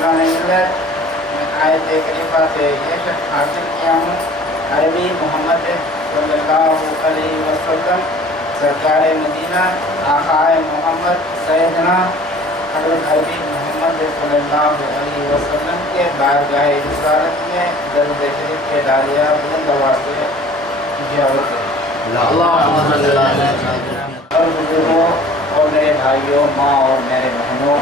अजीज़ान मिल्लत, मैं आयत करीमा से ये शख्स हासिल किया हूँ। अरबी मोहम्मद सल्लल्लाहु अलैहि वसल्लम सरकार मदीना आकाए मोहम्मद सैयदना हज़रत अरबी मोहम्मद सल्लल्लाहु अलैहि वसल्लम के बारगाह रिसालत में दरूद शरीफ के डालिया बुलंद आवाज़ से इजाज़त है। और बुजुर्गों और मेरे भाइयों, माँ और मेरे बहनों,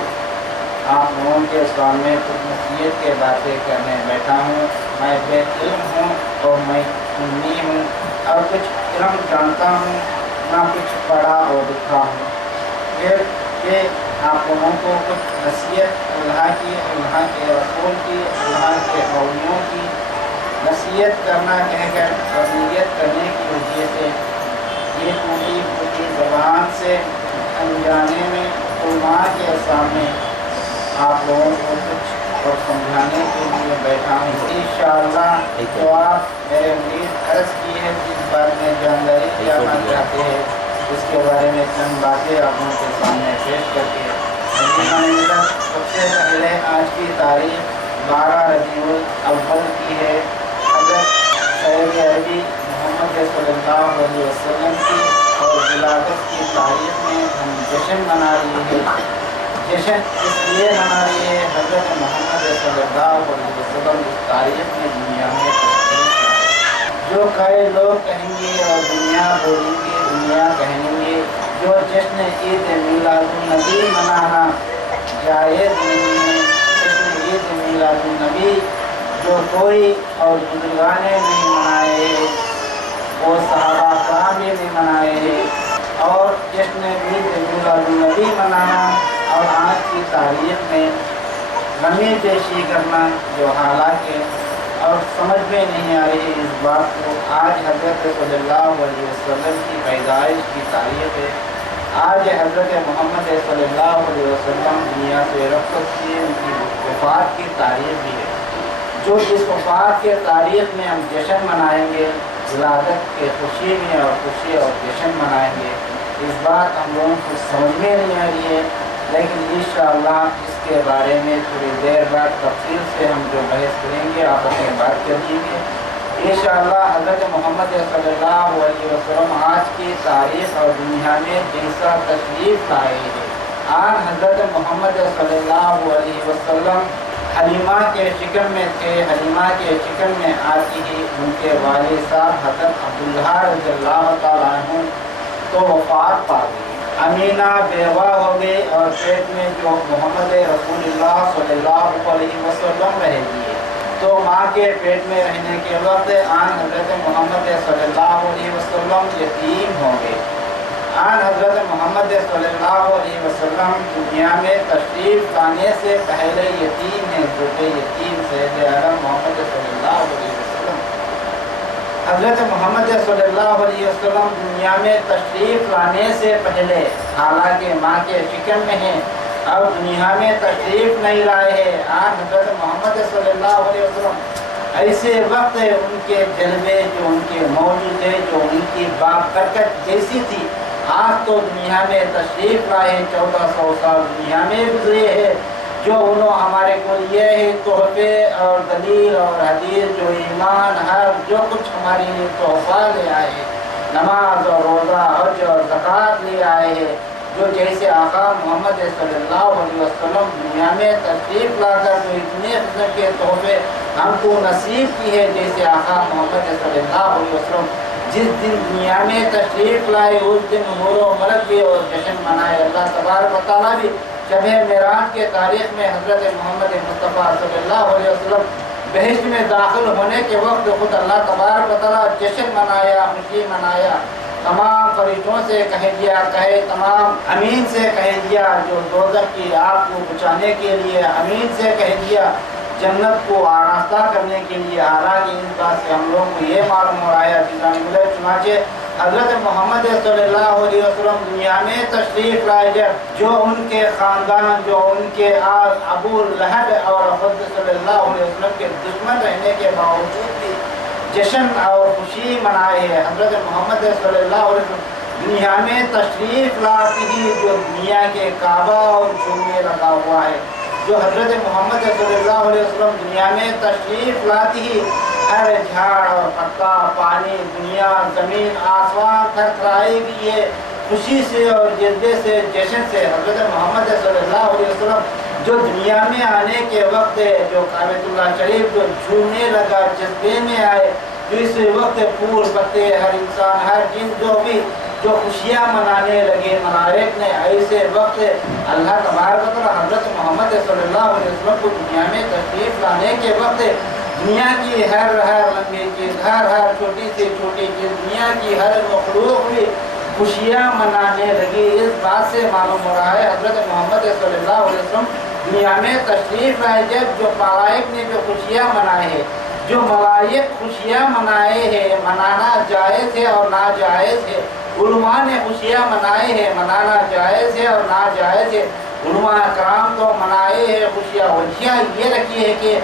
आप लोगों के सामने कुछ नसीहत के बातें करने बैठा हूँ। मैं बेइल्म हूँ और मैं उम्मी हूँ और कुछ इल्म जानता हूँ, ना कुछ पढ़ा और लिखा हूँ। फिर ये आप लोगों को कुछ नसीहत अल्लाह की, अल्लाह के रसूल की, अल्लाह के औलियों की नसीहत करना कहकर वसीयत करने की वजह से ये पूरी ज़बान से समझाने में उलमा के सामने आप लोगों को कुछ और समझाने के लिए बैठा हूँ। इंशाअल्लाह तो आप मेरे मुरीद अर्ज़ की है जिस बारे में जानकारी जानना चाहते हैं उसके बारे में चंद बातें आप लोगों के सामने पेश करके सबसे पहले आज की तारीख 12 रबीउल अव्वल की है। हज़रत सैयद अरबी मोहम्मद सल्लल्लाहु अलैहि वसल्लम की और विलादत की तारीख में हम जश्न मना रहे हैं। जश्न इसलिए मना रहे हैं हज़रत मोहम्मद सल्लल्लाहु अलैहि वसल्लम इस तारीख में दुनिया में तशरीफ़ लाए। जो कई लोग कहेंगे और दुनिया बोलेंगे, दुनिया कहेंगे जो जश्न ईद मिलादुन्नबी मनाना जायज़ नहीं है। जश्न ईद मिलादुन्नबी जो कोई और बुजुर्गाने नहीं मनाए, वो सहाबा कराम भी नहीं मनाए हैं। और जश्न ईद मिलादुन्नबी मनाना और आज की तारीख में गमी पेशी करना जो हालांकि और समझ में नहीं आ रही इस बात को। आज हज़रत सल्लल्लाहु अलैहि वसल्लम की पैदाइश की तारीख़ है। आज हज़रत मोहम्मद सल्लल्लाहु अलैहि वसल्लम दुनिया से रुखसत किए, उनकी वफ़ात की तारीख़ भी है। जो इस वफ़ात के तारीख़ में हम जश्न मनाएंगे, विलादत के खुशी में और खुशी और जश्न मनाएंगे, इस बात हम लोगों को समझ में नहीं आ रही है। लेकिन इंशाअल्लाह इसके बारे में थोड़ी देर बाद तफसील से हम जो बहस करेंगे, आप अपनी बात करिएगा इंशाअल्लाह। हज़रत मोहम्मद सल्लल्लाहु अलैहि वसल्लम आज की तारीख़ और दुनिया में जैसा तशरीफ़ लाए हैं, आज हज़रत मोहम्मद सल्लल्लाहु अलैहि वसल्लम हलीमा के शिकम में थे। हलीमा के शिकम में आती ही उनके वालिद साहब हज़रत अब्दुल्लाह रज़ियल्लाहु तआला अन्हु तो वफ़ात पा गई। अमीना बेवा हो गई और पेट में जो मोहम्मद रसूलुल्लाह सल्लल्लाहु अलैहि वसल्लम रहेगी, तो माँ के पेट में रहने के वक्त आन हज़रत मोहम्मद सल्लल्लाहु अलैहि वसल्लम यतीम हो गए। आन हज़रत मोहम्मद सल्लल्लाहु अलैहि वसल्लम दुनिया में तशरीफ़ लाने से पहले यतीम हैं। छोटे यतीम सैयद आलम मोहम्मद सल्लल्लाहु अलैहि वसल्लम, हज़रत मोहम्मद सल्लल्लाहु अलैहि वसल्लम दुनिया में तशरीफ़ लाने से पहले हालांकि माँ के शिकम में हैं और दुनिया में तशरीफ़ नहीं लाए हैं। आज हज़रत मोहम्मद सल्लल्लाहु अलैहि वसल्लम ऐसे वक्त उनके जलवे जो उनके मौजूद है, जो उनकी बाबरकत जैसी थी, आज तो दुनिया में तशरीफ़ लाए 1400 साल दुनिया में गुजरे हैं। जो उन्होंने हमारे को लिए है तोहफे और दलील और हदीस, जो ईमान हर जो कुछ हमारे लिए तोहफा ले आए हैं, नमाज और रोज़ा हज और ज़कात ले आए हैं। जो जैसे आका मोहम्मद सल्लल्लाहु अलैहि वसल्लम दुनिया में तशरीफ़ लाकर जो इतने किस्म के तोहफे हमको नसीब की है, जैसे आका मोहम्मद सल्लल्लाहु अलैहि वसल्लम जिस दिन दुनिया में तशरीफ़ लाए उस दिन नूर व मलक भी और जश्न मनाए। अल्लाह तबारक व तआला भी शब-ए मेराज के तारीख़ में हज़रत मोहम्मद मुस्तफ़ा सल्लल्लाहु अलैहि वसल्लम बहिश्त में दाखिल होने के वक्त खुद अल्लाह तबारक व तआला जश्न मनाया, खुशी मनाया। तमाम फरिश्तों से कह दिया, कहे तमाम अमीन से कह दिया जो दोज़ख की आग को बुझाने के लिए, अमीन से कह दिया जन्नत को आरास्ता करने के लिए। हालांकि इस बात से हम लोग को ये मालूम हो रहा है चुनाचे हज़रत मोहम्मद सल्लल्लाहु अलैहि वसल्लम दुनिया में तशरीफ़ लाए जब जो उनके ख़ानदान, जो उनके अबू लहब और खुद सल्लल्लाहु अलैहि वसल्लम के दुश्मन रहने के बावजूद भी जश्न और खुशी मनाए है। हज़रत मोहम्मद सल्लल्लाहु अलैहि वसल्लम दुनिया में तशरीफ़ लाती ही जो दुनिया के काबा और झूमे लगा हुआ है, جو حضرت محمد صلی اللہ علیہ وسلم دنیا میں تشریف لاتی ہی ہر جھاڑ اور پتا، پانی، دنیا، زمین، آسمان تھرتھرائے گی ہے خوشی سے اور جذبے سے، جشن سے۔ حضرت محمد صلی اللہ علیہ وسلم جو دنیا میں آنے کے وقت جو کعبۃ اللہ شریف جو جھومنے لگا، جذبے میں آئے، جو اس وقت پھول پتے، ہر انسان، ہر جن جو خوشیاں منانے لگے، منارک نے ایسے وقت اللہ تبارک و تعالی حضرت محمد صلی اللہ علیہ وسلم کو دنیا میں تشریف لانے کے وقت دنیا کی ہر لمبی چیز، ہر چھوٹی سے چھوٹی چیز، دنیا کی ہر مخلوق بھی خوشیاں منانے لگی۔ اس بات سے معلوم ہو رہا ہے حضرت محمد صلی اللہ علیہ وسلم دنیا میں تشریف لائے جب جو ملائک نے جو خوشیاں منائے ہیں، جو ملائک خوشیاں منائے ہیں، منانا جائز ہے اور ناجائز ہے۔ علماء نے خوشیاں منائے ہیں، منانا جائز ہے اور ناجائز ہے۔ علماء کرام تو منائے ہیں خوشیاں، وجہ یہ رکھی ہے کہ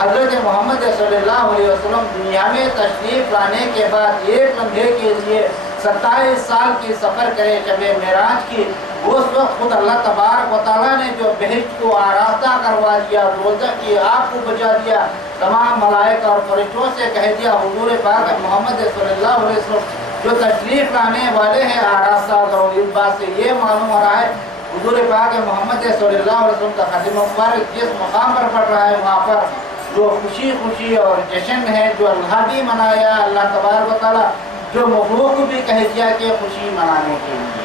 حضرت محمد صلی اللہ علیہ وسلم دنیا میں تشریف لانے کے بعد ایک لمحے کے لیے 27 سال کی سفر کرے شب معراج کی، اس وقت خود اللہ تبارک و تعالیٰ نے جو بہشت کو آراستہ کروا دیا، دوزخ کی آگ کو بجھا دیا، تمام ملائکہ اور فرشتوں سے کہہ دیا حضور پاک محمد صلی اللہ علیہ وسلم جو تشریف لانے والے ہیں آراستہ کرو۔ اس بات سے یہ معلوم ہو رہا ہے حضور پاک محمد صلی اللہ علیہ وسلم کا خاتم مبارک جس مقام پر پڑ رہا ہے وہاں پر جو خوشی اور جشن ہے، جو اللہ بھی منایا، اللہ تبارک و تعالیٰ جو مخلوق کو بھی کہہ دیا کہ خوشی منانے کے لیے،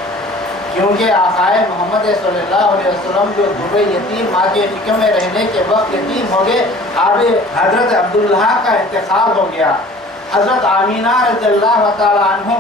کیونکہ آقائے محمد صلی اللہ علیہ وسلم جو در یتیم ماں کے شکم میں رہنے کے وقت یتیم ہو گئے، حضرت عبداللہ کا انتقال ہو گیا۔ حضرت آمینہ رضی اللہ تعالیٰ عنہ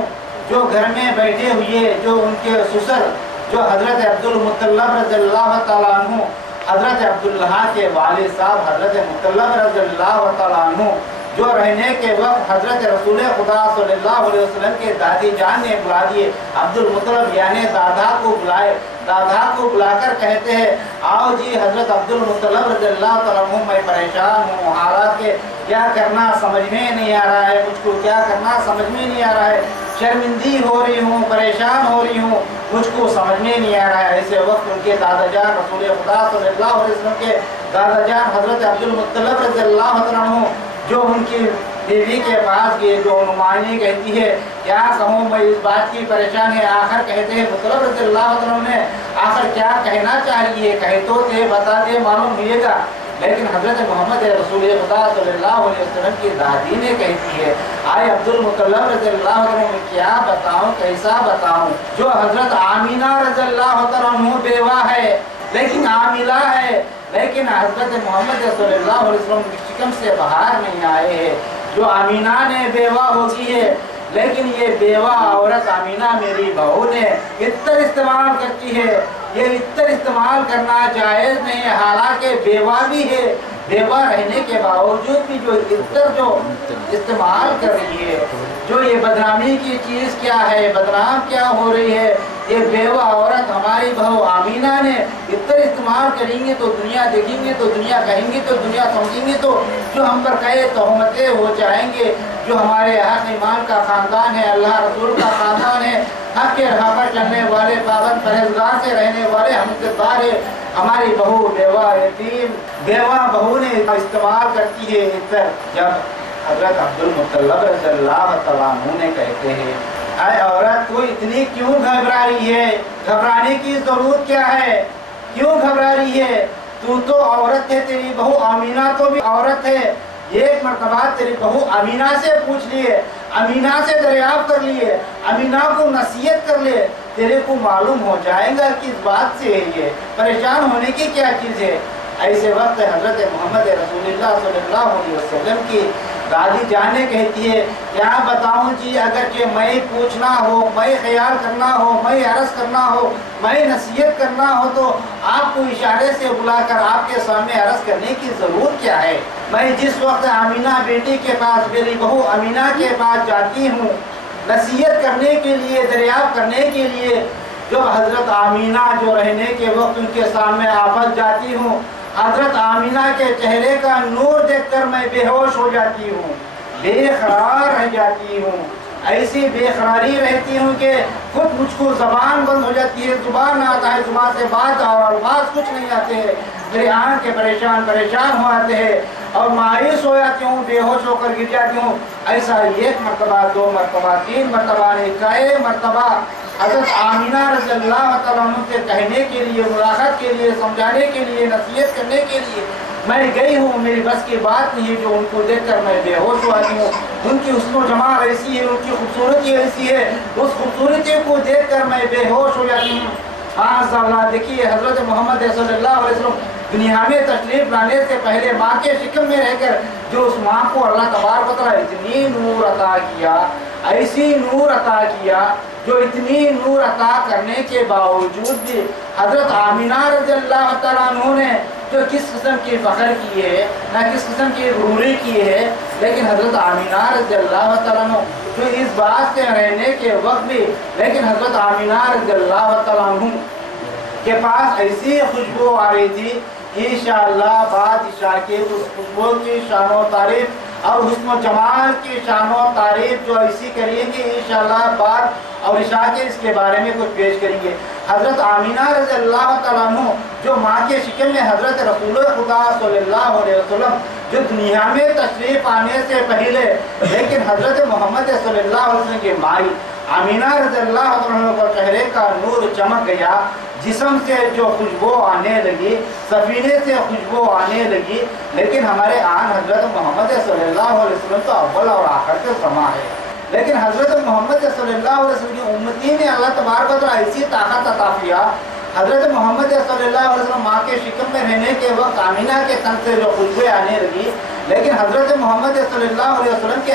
جو گھر میں بیٹھے ہوئے، جو ان کے سسر جو حضرت عبدالمطلب رضی اللہ تعالیٰ عنہ، حضرت عبداللہ کے والد صاحب حضرت مطلب رضی اللہ تعالیٰ عنہ جو رہنے کے وقت حضرت رسول خدا صلی اللہ علیہ وسلم کے دادی جان نے بلا دیے، عبدالمطلب یعنی دادا کو بلائے، دادا کو بلا کر کہتے ہیں آؤ جی حضرت عبدالمطلب رضی اللہ تعالیٰ عنہ میں پریشان ہوں، حالات کے کیا کرنا سمجھ میں نہیں آ رہا ہے، مجھ کو کیا کرنا سمجھ میں نہیں آ رہا ہے، شرمندی ہو رہی ہوں، پریشان ہو رہی ہوں، مجھ کو سمجھ میں نہیں آ رہا ہے۔ ایسے وقت ان کے دادا جان رسول خدا صلی اللہ علیہ وسلم کے دادا جان حضرت عبدالمطلب رضی اللہ عنہ جو ان کی بیوی کے پاس گئے، جو نمائنی کہتی ہے کیا کہوں میں اس بات کی پریشان ہے، آخر کہتے ہیں مطلب رضی اللہ عنہ نے آخر کیا کہنا چاہیے، کہے تو دے بتا دے معلوم ہوئے گا، لیکن حضرت محمد رسول خدا صلی اللہ علیہ وسلم کی دادی نے کہتی ہے آئے عبدالمطلب رضی اللہ عنہ میں کیا بتاؤں، کیسا بتاؤں، جو حضرت آمینہ رضی اللہ عنہ بیوہ ہے لیکن عاملہ ہے، لیکن حضرت محمد صلی اللہ علیہ وسلم کی شکم سے باہر نہیں آئے ہیں، جو آمینہ نے بیوہ ہوگی ہے لیکن یہ بیوہ عورت آمینہ میری بہو نے عطر استعمال کرتی ہے، یہ عطر استعمال کرنا جائز نہیں ہے، حالانکہ بیوہ بھی ہے، بیوہ رہنے کے باوجود بھی جو عطر جو استعمال کر رہی ہے، جو یہ بدنامی کی چیز کیا ہے، بدنام کیا ہو رہی ہے، یہ بیوہ عورت ہماری بہو آمینہ نے عطر استعمال کریں گے تو دنیا دیکھیں گے تو دنیا کہیں گے تو دنیا سمجھیں گے تو جو ہم پر کئی تہمتیں ہو جائیں گے، جو ہمارے حق ایمان کا خاندان ہے، اللہ رسول کا خاندان ہے، حق کے راہ پر چلنے والے، پابند پرہیزگار سے رہنے والے ہم سے بارے ہماری بہو بیوہ یتیم بیوہ بہو نے استعمال کرتی ہے عطر۔ جب حضرت عبدالمطلب رضی اللہ تعالیٰ عنہ نے کہتے ہیں اے عورت تو اتنی کیوں گھبرا رہی ہے، گھبرانے کی ضرورت کیا ہے، کیوں گھبرا رہی ہے، تو عورت ہے، تیری بہو آمینہ تو بھی عورت ہے، ایک مرتبہ تیری بہو آمینہ سے پوچھ لیے، آمینہ سے دریافت کر لیے، آمینہ کو نصیحت کر لے، تیرے کو معلوم ہو جائے گا کس بات سے ہے، یہ پریشان ہونے کی کیا چیز ہے۔ ایسے وقت حضرت محمد رسول اللہ صلی اللہ علیہ وسلم کی دادی جانے کہتی ہے کیا بتاؤں جی، اگر کہ میں پوچھنا ہو، میں خیال کرنا ہو، میں عرض کرنا ہو، میں نصیحت کرنا ہو تو آپ کو اشارے سے بلا کر آپ کے سامنے عرض کرنے کی ضرورت کیا ہے۔ میں جس وقت آمینہ بیٹی کے پاس، میری بہو آمینہ کے پاس جاتی ہوں نصیحت کرنے کے لیے، دریافت کرنے کے لیے، جب حضرت آمینہ جو رہنے کے وقت ان کے سامنے آپس جاتی ہوں، حضرت آمینہ کے چہرے کا نور دیکھ کر میں بے ہوش ہو جاتی ہوں، بے قرار رہ جاتی ہوں۔ ایسی بےقراری رہتی ہوں کہ خود مجھ کو زبان بند ہو جاتی ہے، زبان نہ آتا ہے، زبان سے بات اور الفاظ کچھ نہیں آتے ہیں، میری آنکھ کے پریشان ہو آتے ہیں اور مایوس ہو جاتی ہوں، بے ہوش ہو کر گر جاتی ہوں۔ ایسا 1 مرتبہ 2 مرتبہ 3 مرتبہ نہیں، کئی مرتبہ حضرت آمینہ رضی اللہ تعالیٰ عنہ سے کہنے کے لیے، ملاقات کے لیے، سمجھانے کے لیے، نصیحت کرنے کے لیے میں گئی ہوں، میری بس کی بات نہیں ہے، جو ان کو دیکھ کر میں بے ہوش ہو آتی ہوں۔ ان کی حسن و جمال ایسی ہے، ان کی خوبصورتی ایسی ہے، اس خوبصورتی کو دیکھ کر میں بے ہوش ہو جاتی ہوں۔ اللہ دیکھیے، حضرت محمد صلی اللہ علیہ وسلم دنیا میں تشریف لانے سے پہلے ماں کے شکم میں رہ کر جو اس ماں کو اللہ تبارک و تعالیٰ اتنی نور عطا کیا، ایسی نور عطا کیا، جو اتنی نور عطا کرنے کے باوجود بھی حضرت آمینہ رضی اللہ تعالیٰ عنہ نے جو کس قسم کی فخر کی ہے، نہ کس قسم کی غروری کی ہے، لیکن حضرت آمینہ رضی اللہ تعالیٰ عنہ جو اس بات سے رہنے کے وقت بھی، لیکن حضرت آمینہ رضی اللہ تعالیٰ عنہ کے پاس ایسی خوشبو آ رہی تھی، انشاءاللہ بعد عشاء کے اس خوشبو کی شان و تعریف اور حسن و جمال کی شان و تعریف جو ایسی کریں گے انشاءاللہ بعد اور عشاء کے اس کے بارے میں کچھ پیش کریں گے۔ حضرت آمینہ رضی اللہ تعالیٰ عنہ جو ماں کے شکم میں حضرت رسول خدا صلی اللہ علیہ وسلم جو دنیا میں تشریف آنے سے پہلے، لیکن حضرت محمد صلی اللہ علیہ وسلم کے مائی آمینہ رضی اللہ عنہ کا چہرے کا نور چمک گیا، جسم سے جو خوشبو آنے لگی، سفینے سے خوشبو آنے لگی، لیکن ہمارے آن حضرت محمد صلی اللہ علیہ وسلم تو اول اور آخر کے سما ہے، لیکن حضرت محمد صلی اللہ علیہ وسلم کی امتی نے اللہ تبارک و تعالیٰ ایسی طاقت عطا کیا، حضرت محمد صلی اللہ علیہ وسلم ماں کے شکم میں رہنے کے وقت آمینہ کے تن سے جو خوشبو آنے لگی، لیکن حضرت محمد صلی اللہ علیہ وسلم کے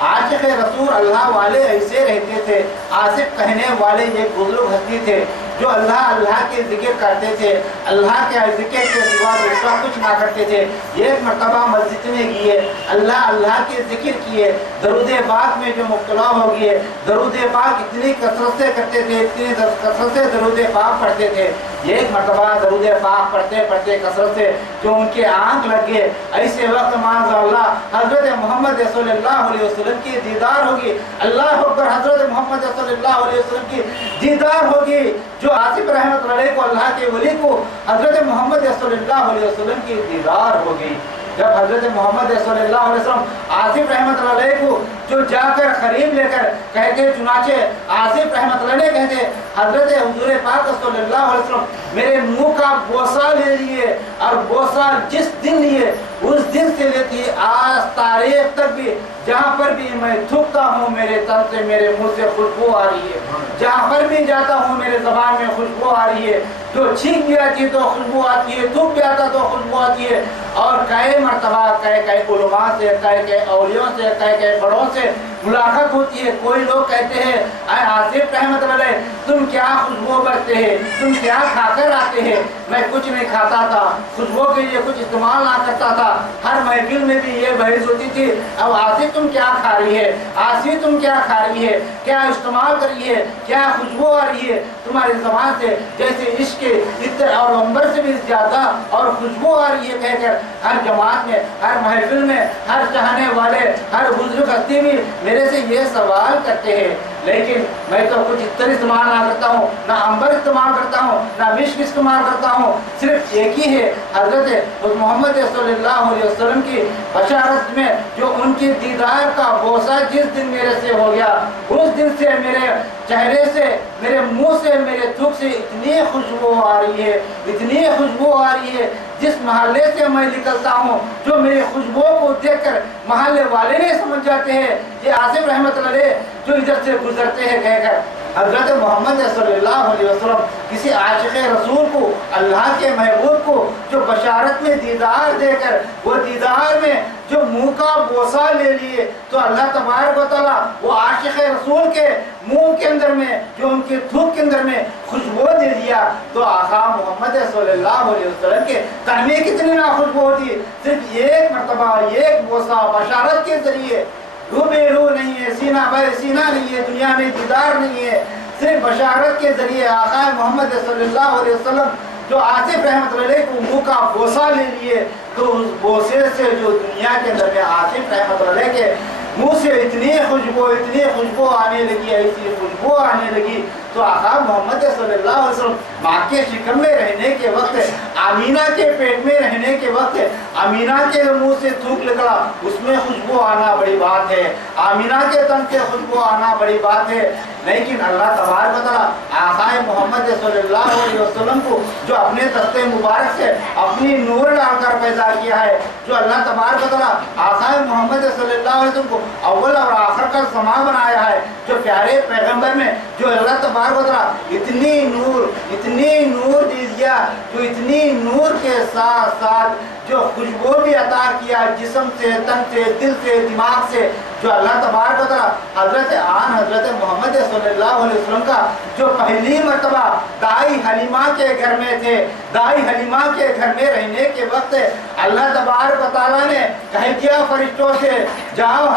عاشق رسول اللہ والے ایسے رہتے تھے، عاشق کہنے والے ایک بزرگ ہستی تھے جو اللہ کے ذکر کرتے تھے، اللہ کے ذکر کے سوا دوسرا کچھ نہ کرتے تھے۔ ایک مرتبہ مسجد میں گئے، اللہ کے ذکر کیے، درود پاک میں جو مبتلا ہو گئے، درود پاک اتنی کثرت سے کرتے تھے، اتنی کثرت سے درود پاک پڑھتے تھے، ایک مرتبہ درود پاک پڑھتے پڑھتے کثرت سے جو ان کے آنکھ لگ گئے، ایسے وقت معاذ اللہ حضرت محمد صلی اللہ علیہ وسلم کی دیدار ہوگی، اللہ اکبر، حضرت محمد صلی اللہ علیہ وسلم کی دیدار ہوگی، جو آصف رحمت اللہ علیہ کو، اللہ کے ولی کو حضرت محمد صلی اللہ علیہ وسلم کی دیدار ہوگی۔ جب حضرت محمد صلی اللہ علیہ وسلم آصف رحمت اللہ علیہ کو جو جا کر قریب لے کر کہتے، چنانچہ آصف رحمت اللہ علیہ کہتے، حضرت حضور پاک صلی اللہ علیہ وسلم میرے منہ کا بوسہ لے لیے، اور بوسہ جس دن لیے اس دن سے لیتی آج تاریخ تک بھی جہاں پر بھی میں تھوکتا ہوں میرے تن سے، میرے منہ سے خوشبو آ رہی ہے، جہاں پر بھی جاتا ہوں میرے زبان میں خوشبو آ رہی ہے، جو چھینک بھی آتی ہے تو خوشبو آتی ہے، تھوک بھی آتا تو خوشبو آتی ہے۔ اور کئی مرتبہ کئی علماء سے، کئی اولیاء سے، کئی بڑوں سے ملاقات ہوتی ہے، کوئی لوگ کہتے ہیں اے آصف رحمت اللہ علیہ تم کیا خوشبو برتے ہیں، تم کیا کھا کر آتے ہیں؟ میں کچھ نہیں کھاتا تھا، خوشبو کے لیے کچھ استعمال نہ کرتا تھا، ہر محفل میں بھی یہ بحث ہوتی تھی، اب آصف تم کیا کھا رہی ہے، آصف تم کیا کھا رہی ہے، کیا استعمال کر رہی ہے، کیا خوشبو آ رہی ہے تمہاری زبان سے، جیسے عشق عطر اور عنبر سے بھی زیادہ اور خوشبو آ رہی ہے کہہ کر ہر جماعت میں، ہر محفل میں، ہر چاہنے والے، ہر بزرگ ہستی بھی میرے سے یہ سوال کرتے ہیں، لیکن میں تو کچھ عطر استعمال نہ کرتا ہوں، نہ عنبر استعمال کرتا ہوں، نہ مشک استعمال کرتا ہوں، صرف ایک ہی ہے حضرت محمد صلی اللہ علیہ وسلم کی بشارت میں جو ان کی دیدار کا بوسہ جس دن میرے سے ہو گیا، اس دن سے میرے چہرے سے، میرے منہ سے، میرے تھوک سے اتنی خوشبو آ رہی ہے، اتنی خوشبو آ رہی ہے، جس محلے سے میں نکلتا ہوں جو میری خوشبو کو دیکھ کر محلے والے نہیں سمجھ جاتے ہیں یہ آصف رحمت اللہ علیہ جو ادھر سے گزرتے ہیں کہہ کر حضرت محمد صلی اللہ علیہ وسلم کسی عاشق رسول کو، اللہ کے محبوب کو جو بشارت میں دیدار دے کر وہ دیدار میں جو منہ کا بوسہ لے لیے، تو اللہ تبارک و تعالیٰ وہ عاشق رسول کے منہ کے اندر میں جو ان کے تھوک کے اندر میں خوشبو دے دیا، تو آقا محمد صلی اللہ علیہ وسلم کے تن میں کتنی نا خوشبو ہوتی، صرف ایک مرتبہ ایک بوسہ بشارت کے ذریعے، رو بے رو نہیں ہے، سینہ بے سینہ نہیں ہے، دنیا میں دیدار نہیں ہے، صرف بشارت کے ذریعے آقا محمد صلی اللہ علیہ وسلم جو آصف رحمت اللہ علیہ کو منہ کا بوسہ لے لیے، تو اس بوسے سے جو دنیا کے اندر میں آصف رحمت اللہ علیہ کے मुंह से इतनी खुशबू आने लगी, ऐसी खुशबू आने लगी। तो आका मोहम्मद सल्लल्लाहु अलैहि वसल्लम माँ के शिकम में रहने के वक्त, आमीना के पेट में रहने के वक्त आमीना के मुंह से थूक निकला, उसमें खुशबू आना बड़ी बात है, आमीना के तन से खुशबू आना बड़ी बात है। लेकिन अल्लाह तबारक व तआला आका मोहम्मद सल्लल्लाहु अलैहि वसल्लम को जो अपने दस्ते मुबारक से अपनी नूर डालकर पैदा किया है, जो अल्लाह तबारक व तआला आका मोहम्मद सल्लल्लाहु अलैहि वसल्लम को अव्वल और आखिर का समा बनाया है, जो प्यारे पैगंबर में जो अल्लाह तबारक व तआला इतनी नूर दे दिया, जो इतनी नूर के साथ साथ जो खुशबू भी अता किया, जिस्म से, तन से, दिल से, दिमाग से, जो अल्लाह तबारक व तआला हजरत मोहम्मद सल्लल्लाहु अलैहि वसल्लम का जो पहली मर्तबा दाई हलीमा के घर में थे, दाई हलीमा के घर में रहने के वक्त अल्लाह तबारक व तआला ने कह दिया फरिश्तों से, जाओ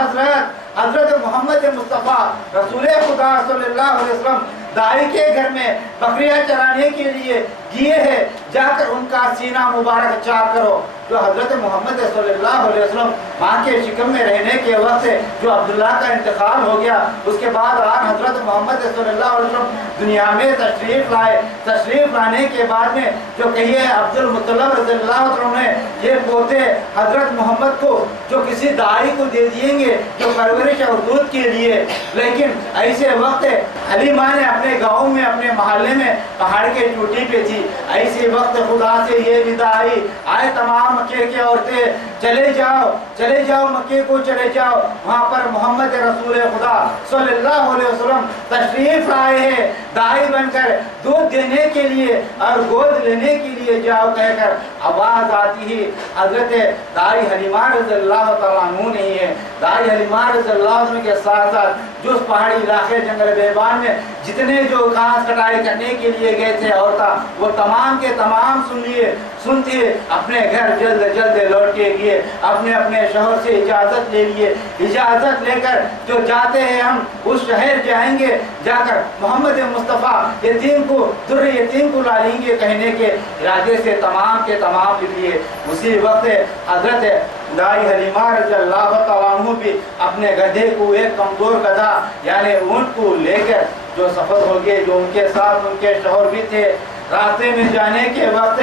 हजरत मोहम्मद मुस्तफ़ा रसूल खुदा सल्लल्लाहु अलैहि वसल्लम दाई के घर में बकरियां चराने के लिए दिए हैं, जाकर उनका सीना मुबारक चाक करो। जो हजरत मोहम्मद सल्लल्लाहु अलैहि वसल्लम माँ के शिकम में रहने के वक्त जो अब्दुल्ला का इंतकाल हो गया, उसके बाद हजरत मोहम्मद सल्लल्लाहु अलैहि वसल्लम दुनिया में तशरीफ लाए। तशरीफ लाने के बाद में जो कहिए अब्दुल मुत्तलिब रज़ियल्लाहु अन्हु ने ये पोते हजरत मोहम्मद को जो किसी दाई को दे दिएंगे जो परवरिश और दूध के लिए। लेकिन ऐसे वक्त हलीमा ने अपने गाँव में, अपने मोहल्ले में, पहाड़ के चोटी पे थी, ऐसे वक्त खुदा से ये निदा आई, आए तमाम मक्के की औरतें, चले जाओ मक्के को चले जाओ, वहाँ पर मोहम्मद रसूल खुदा सल्लल्लाहु अलैहि वसल्लम तशरीफ लाए हैं दाई बनकर, दूध देने के लिए और गोद लेने के लिए जाओ कहकर आवाज आती ही हजरत दाई हलीमा रज़ियल्लाहु तआला अन्हु नहीं है। दाई हलीमा रज़ियल्लाहु अन्हु के साथ साथ जो उस पहाड़ी इलाके जंगल बेबान में जितने जो घास कटाई करने के लिए गए थे औरतें, वो तमाम के तमाम सुनते अपने घर जल्द लौट के गए, अपने शहर से इजाज़त ले लिए। इजाज़त लेकर जो जाते हैं हम उस शहर जाएंगे, जाकर मोहम्मद मुस्तफ़ा यतीम को ला लेंगे कहने के इरादे से तमाम के तमाम लिए। उसी वक्त हजरत दाई हलीमा रज़ियल्लाहु तआला अन्हु भी अपने गधे को, एक कमज़ोर गधा यानी ऊँट को लेकर जो सफ़र हो गए, जो उनके साथ उनके शौहर भी थे, रास्ते में जाने के वक्त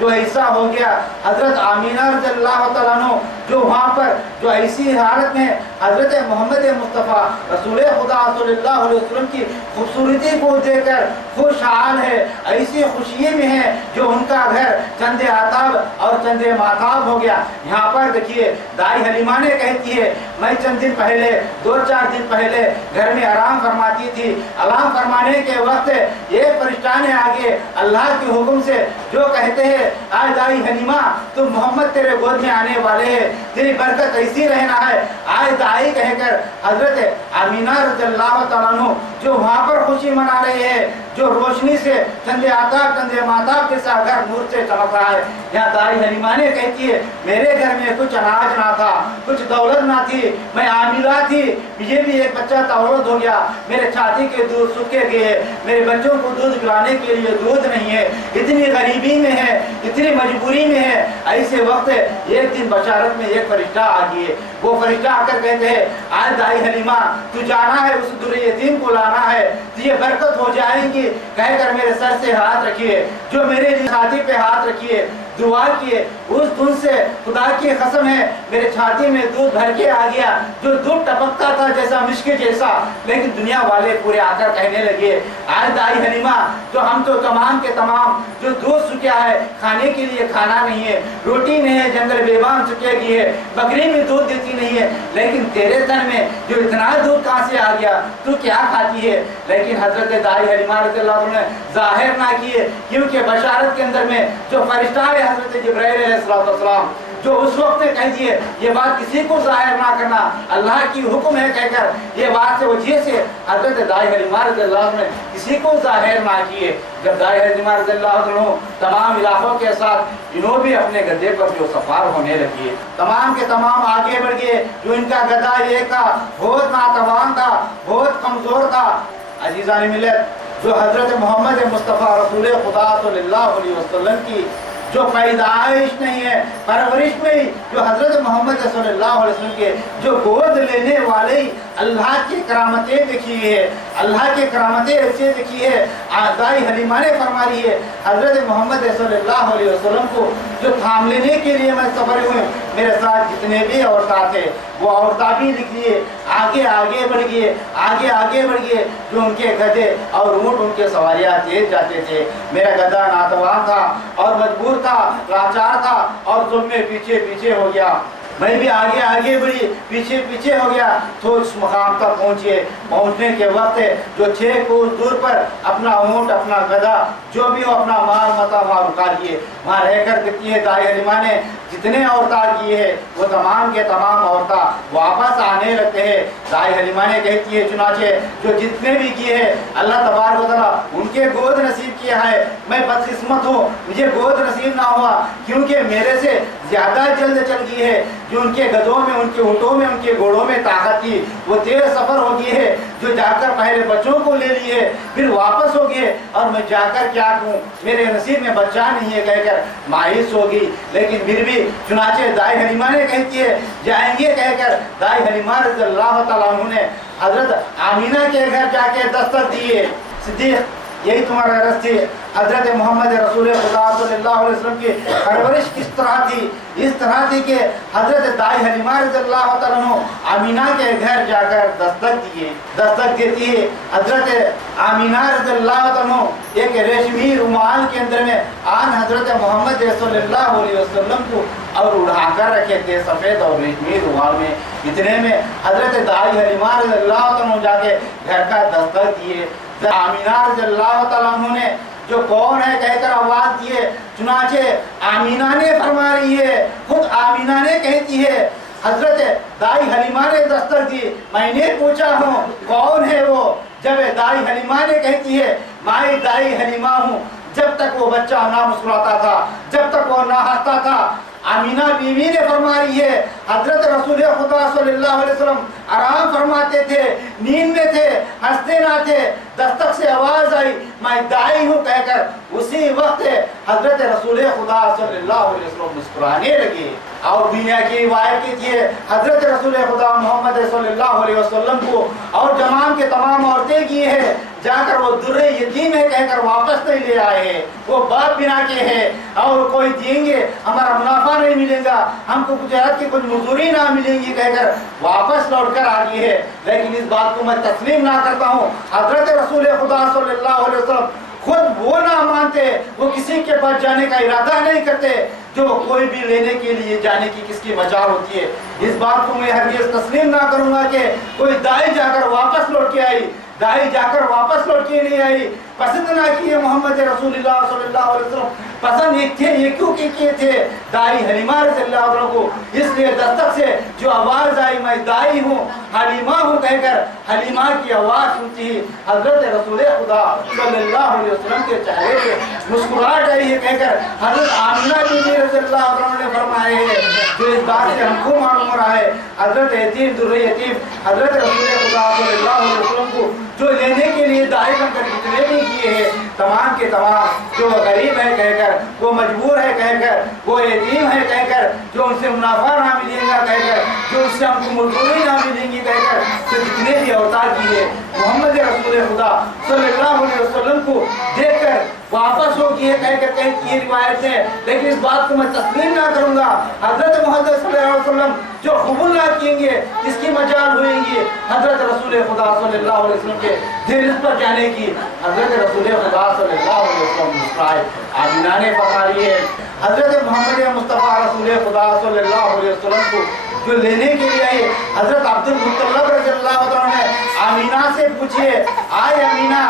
जो ऐसा हो गया, हजरत आमीना रज़ियल्लाहु तआला अन्हु जो वहाँ पर जो ऐसी हालत में हजरत मोहम्मद मुस्तफ़ा रसूल खुदा सल्लल्लाहु अलैहि वसल्लम की खूबसूरती को देखकर खुशहाल है, ऐसी खुशी में है जो उनका घर चंदे आताब और चंदे माताब हो गया। यहाँ पर देखिए दाई हलीमा ने कहती है, मैं चंद दिन पहले, 2-4 दिन पहले घर में आराम फरमाती थी, आराम फरमाने के वक्त एक फरिश्ता ने आगे अल्लाह के हुक्म से जो कहते हैं, आज दाई हलीमा तुम मोहम्मद तेरे गोद में आने वाले हैं, तेरी बरकत ऐसी रहना है। आज दाई कहकर हजरत आमीना रज़ियल्लाहु तआला अन्हु जो वहाँ पर खुशी मना रहे हैं, जो रोशनी से चंदे आताब चंदे माताब के साथ घर नूर से चमक रहा है। यहाँ दाई हलीमा ने कहती है, मेरे घर में कुछ अनाज ना था, कुछ दौलत ना थी, मैं आमिला थी, मुझे भी एक बच्चा दौलत हो गया, मेरे छाती के दूध सूखे गए, मेरे बच्चों को दूध पिलाने के लिए दूध नहीं है, इतनी गरीबी में है, इतनी मजबूरी में है। ऐसे वक्त एक दिन बशारत में एक फरिश्ता आ गए, वो फरिश्ता आकर कहते हैं, आज दाई हलीमा तू जाना है, उस दुर्रे यतीम को लाना है, तुझे बरकत हो जाएगी कहकर मेरे सर से हाथ रखिए, जो मेरे छाती पे हाथ रखिए, दुआ किए। उस दूध से खुदा की कसम है मेरे छाती में दूध भर के आ गया, जो दूध टपकता था जैसा मिश्क जैसा। लेकिन दुनिया वाले पूरे आकर कहने लगे, आज दाई हलीमा जो हम तो तमाम के तमाम जो दूध सूखा है, खाने के लिए खाना नहीं है, रोटी नहीं है, जंगल बेबान सूखे गई है, बकरी में दूध देती नहीं है, लेकिन तेरे तन में जो इतना दूध कहाँ से आ गया, तू क्या खाती है? लेकिन हजरत दाई हलीमा रज़ियल्लाहु अन्हु ने जाहिर ना किए, क्योंकि बशारत के अंदर में जो फरिश्ता है हजरत जिब्राइल अलैहिस्सलाम जो उस वक्त कह दिए, ये बात किसी को जाहिर ना करना, अल्लाह की हुक्म है कहकर ये बात से वजह से हजरत दाई हलीमा रज़ियल्लाहु अन्हु ने किसी को जाहिर ना किए। जब दाई हलीमा रज़ियल्लाहु अन्हु तमाम इलाकों के साथ इन्हों भी अपने गधे पर जो सफार होने लगे, तमाम के तमाम आगे बढ़ गए। जो इनका गधा ये था बहुत नातवान था, बहुत कमजोर था। अजीज़ान मिल्लत, जो हजरत मोहम्मद मुस्तफ़ा रसूल खुदा सल्लल्लाहु अलैहि वसल्लम की जो पैदाइश नहीं है, परवरिश में ही जो हजरत मोहम्मद सल्लल्लाहु अलैहि वसल्लम के जो गोद लेने वाले ही अल्लाह की करामतें देखी है, अल्लाह की करामतें ऐसे देखी है। दाई हलीमा ने फरमा रही है हजरत मोहम्मद सल्लल्लाहु अलैहि वसल्लम को जो थाम लेने के लिए मैं सफर हुए, मेरे साथ जितने भी औरतां थे वो औरतां भी लिख लिए, आगे आगे बढ़ गए, आगे आगे बढ़ गए। जो उनके गधे और ऊँट उनके सवारियाँ तेज जाते थे, मेरा गधा नातवान था और मजबूर था, लाचार था और तुम में पीछे पीछे हो गया। मैं भी आगे आगे बढ़ी, पीछे पीछे हो गया तो उस मकाम तक पहुँचे। पहुँचने के वक्त जो 6 कोस दूर पर अपना ऊँट, अपना गधा, जो भी हो अपना माल मता वहाँ रुका दिए। वहाँ रहकर कहती है दाई हलीमा ने जितने औरतां किए हैं वो तमाम के तमाम औरतां वापस आने लगते हैं। दाई हलीमा ने कहती है चुनाचे जो जितने भी किए हैं अल्लाह तबारक व तआला उनके गोद नसीब किया है। मैं बदकिस्मत हूँ, मुझे गोद नसीब ना हुआ क्योंकि मेरे से ज़्यादा जल्द चल गई है। जो उनके गधों में, उनके ऊँटों में, उनके घोड़ों में ताकत थी वो तेज सफ़र हो गई है। जो जाकर पहले बच्चों को ले लिए फिर वापस हो गए और मैं जाकर क्या कहूँ, मेरे नसीब में बच्चा नहीं है कहकर मायूस होगी। लेकिन फिर भी चुनाचे दाई हलीमा ने कहती है जाएंगे कहकर दाई हलीमा रज़ियल्लाहु तआला अन्हु ने हजरत आमीना के घर जाके दस्तक दिए। सिद्दीक यही तुम्हारा रस थी। हजरत मोहम्मद रसूल खुदा सल्लल्लाहु अलैहि वसल्लम की परवरिश किस तरह थी, इस तरह थी कि हजरत दाई हलीमा रज़ियल्लाहु तआला अन्हु आमीना के घर जाकर दस्तक दिए। दस्तक देती है हजरत आमीना रज़ियल्लाहु तआला अन्हु एक रेशमी रुमाल के अंदर में आन हजरत मोहम्मद सल्लल्लाहु अलैहि वसल्लम को और उड़ाकर रखे थे सफ़ेद और रेशमी रुमाल में। इतने में हजरत दाई हलीमा रज़ियल्लाहु तआला अन्हु जाके घर का दस्तक दिए। आमीना रज़ियल्लाहु तआला अन्हु ने जो कौन है कहकर आवाज दिए, चुनाचे आमीना ने फरमा रही है, खुद आमीना ने कहती है हजरत दाई हलीमा ने दस्तक दी। मैंने पूछा हूँ कौन है वो, जब दाई हलीमा ने कहती है मैं दाई हलीमा हूँ। जब तक वो बच्चा ना मुस्कुराता था, जब तक वो ना हंसता था, आमीना बीवी ने फरमा रही है हजरत रसूल खुदा सल्लल्लाहु अलैहि वसल्लम आराम फरमाते थे, नींद में थे, हंसते ना थे। दस्तक से आवाज आई मैं दाई हूँ कहकर उसी वक्त हजरत रसूल खुदा सल्लल्लाहु अलैहि वसल्लम मुस्कुराने लगे। और दुनिया की रिवायत की थी हजरत रसूल खुदा मोहम्मद सल्लल्लाहु अलैहि वसल्लम को और तमाम के तमाम औरतें की है जाकर वो दुर्रे यतीम है कहकर वापस नहीं ले आए हैं। वो बाप बिना के हैं और कोई देंगे हमारा मुनाफा नहीं मिलेगा, हमको गुजरात की कुछ मजदूरी ना मिलेगी कहकर वापस लौट कर आ गई है। लेकिन इस बात को मैं तस्लीम ना करता हूँ। हजरत रसूल खुदा सल्लल्लाहु अलैहि वसल्लम खुद वो ना मानते, वो किसी के पास जाने का इरादा नहीं करते जो कोई भी लेने के लिए जाने की किसकी मजाल होती है। इस बात को मैं हरगिज़ तस्लीम ना करूंगा कि कोई दाई जाकर वापस लौट के आई, दाई जाकर वापस लौट के नहीं आई। पसंद ना किए मोहम्मद रसूलुल्लाह सल्लल्लाहु अलैहि वसल्लम, पसंद एक थे, ये क्यों किए थे दाई हलीमा रज़ियल्लाहु अन्हा को। इसलिए दस्तक से जो आवाज आई मैं दाई हूँ, हलीमा हूँ कहकर हलीमा की आवाज सुनती ही हजरत रसूल खुदा सल्लल्लाहु अलैहि वसल्लम के चेहरे पे मुस्कुराहट आई है कहकर हजरत आमिना बीबी रज़ियल्लाहु अन्हा ने फरमाए है। जो इस बात से हमको मालूम हो रहा है हजरत यतीम दुर्रे यतीम हजरत रसूल खुदा सल्लल्लाहु अलैहि वसल्लम को जो लेने के लिए दाई बनकर जितने भी किए हैं तमाम के तमाम जो गरीब है कहकर, वो मजबूर है कहकर, वो यतीम है कहकर, जो उनसे मुनाफा ना मिलेगा कहकर, जो उससे हमको मजदूरी ना मिलेंगी कहकर, जो जितने भी अवतार किए मोहम्मद रसूल खुदा सल्लल्लाहु अलैहि वसल्लम को देखकर वापस हो गई है कहकर कहीं की रिवायत है। लेकिन इस बात को मैं तस्लीम ना करूंगा। हजरत मोहम्मद सल्लल्लाहु अलैहि वसल्लम जो कबूल ना किएंगे इसकी मजाल होएंगी हजरत रसूल खुदा सल्लल्लाहु अलैहि वसल्लम के दिल पर जाने की। हजरत रसूल खुदा सल्लल्लाहु अलैहि वसल्लम मुस्कुराए। आमिना ने फरमा रही है हजरत मोहम्मद मुस्तफ़ा रसूल खुदा सल्लल्लाहु अलैहि वसल्लम को जो लेने के लिए आए हजरत अब्दुल मुत्तलिब रज़ियल्लाहु अन्हु ने आमिना से पूछिए आए अमीना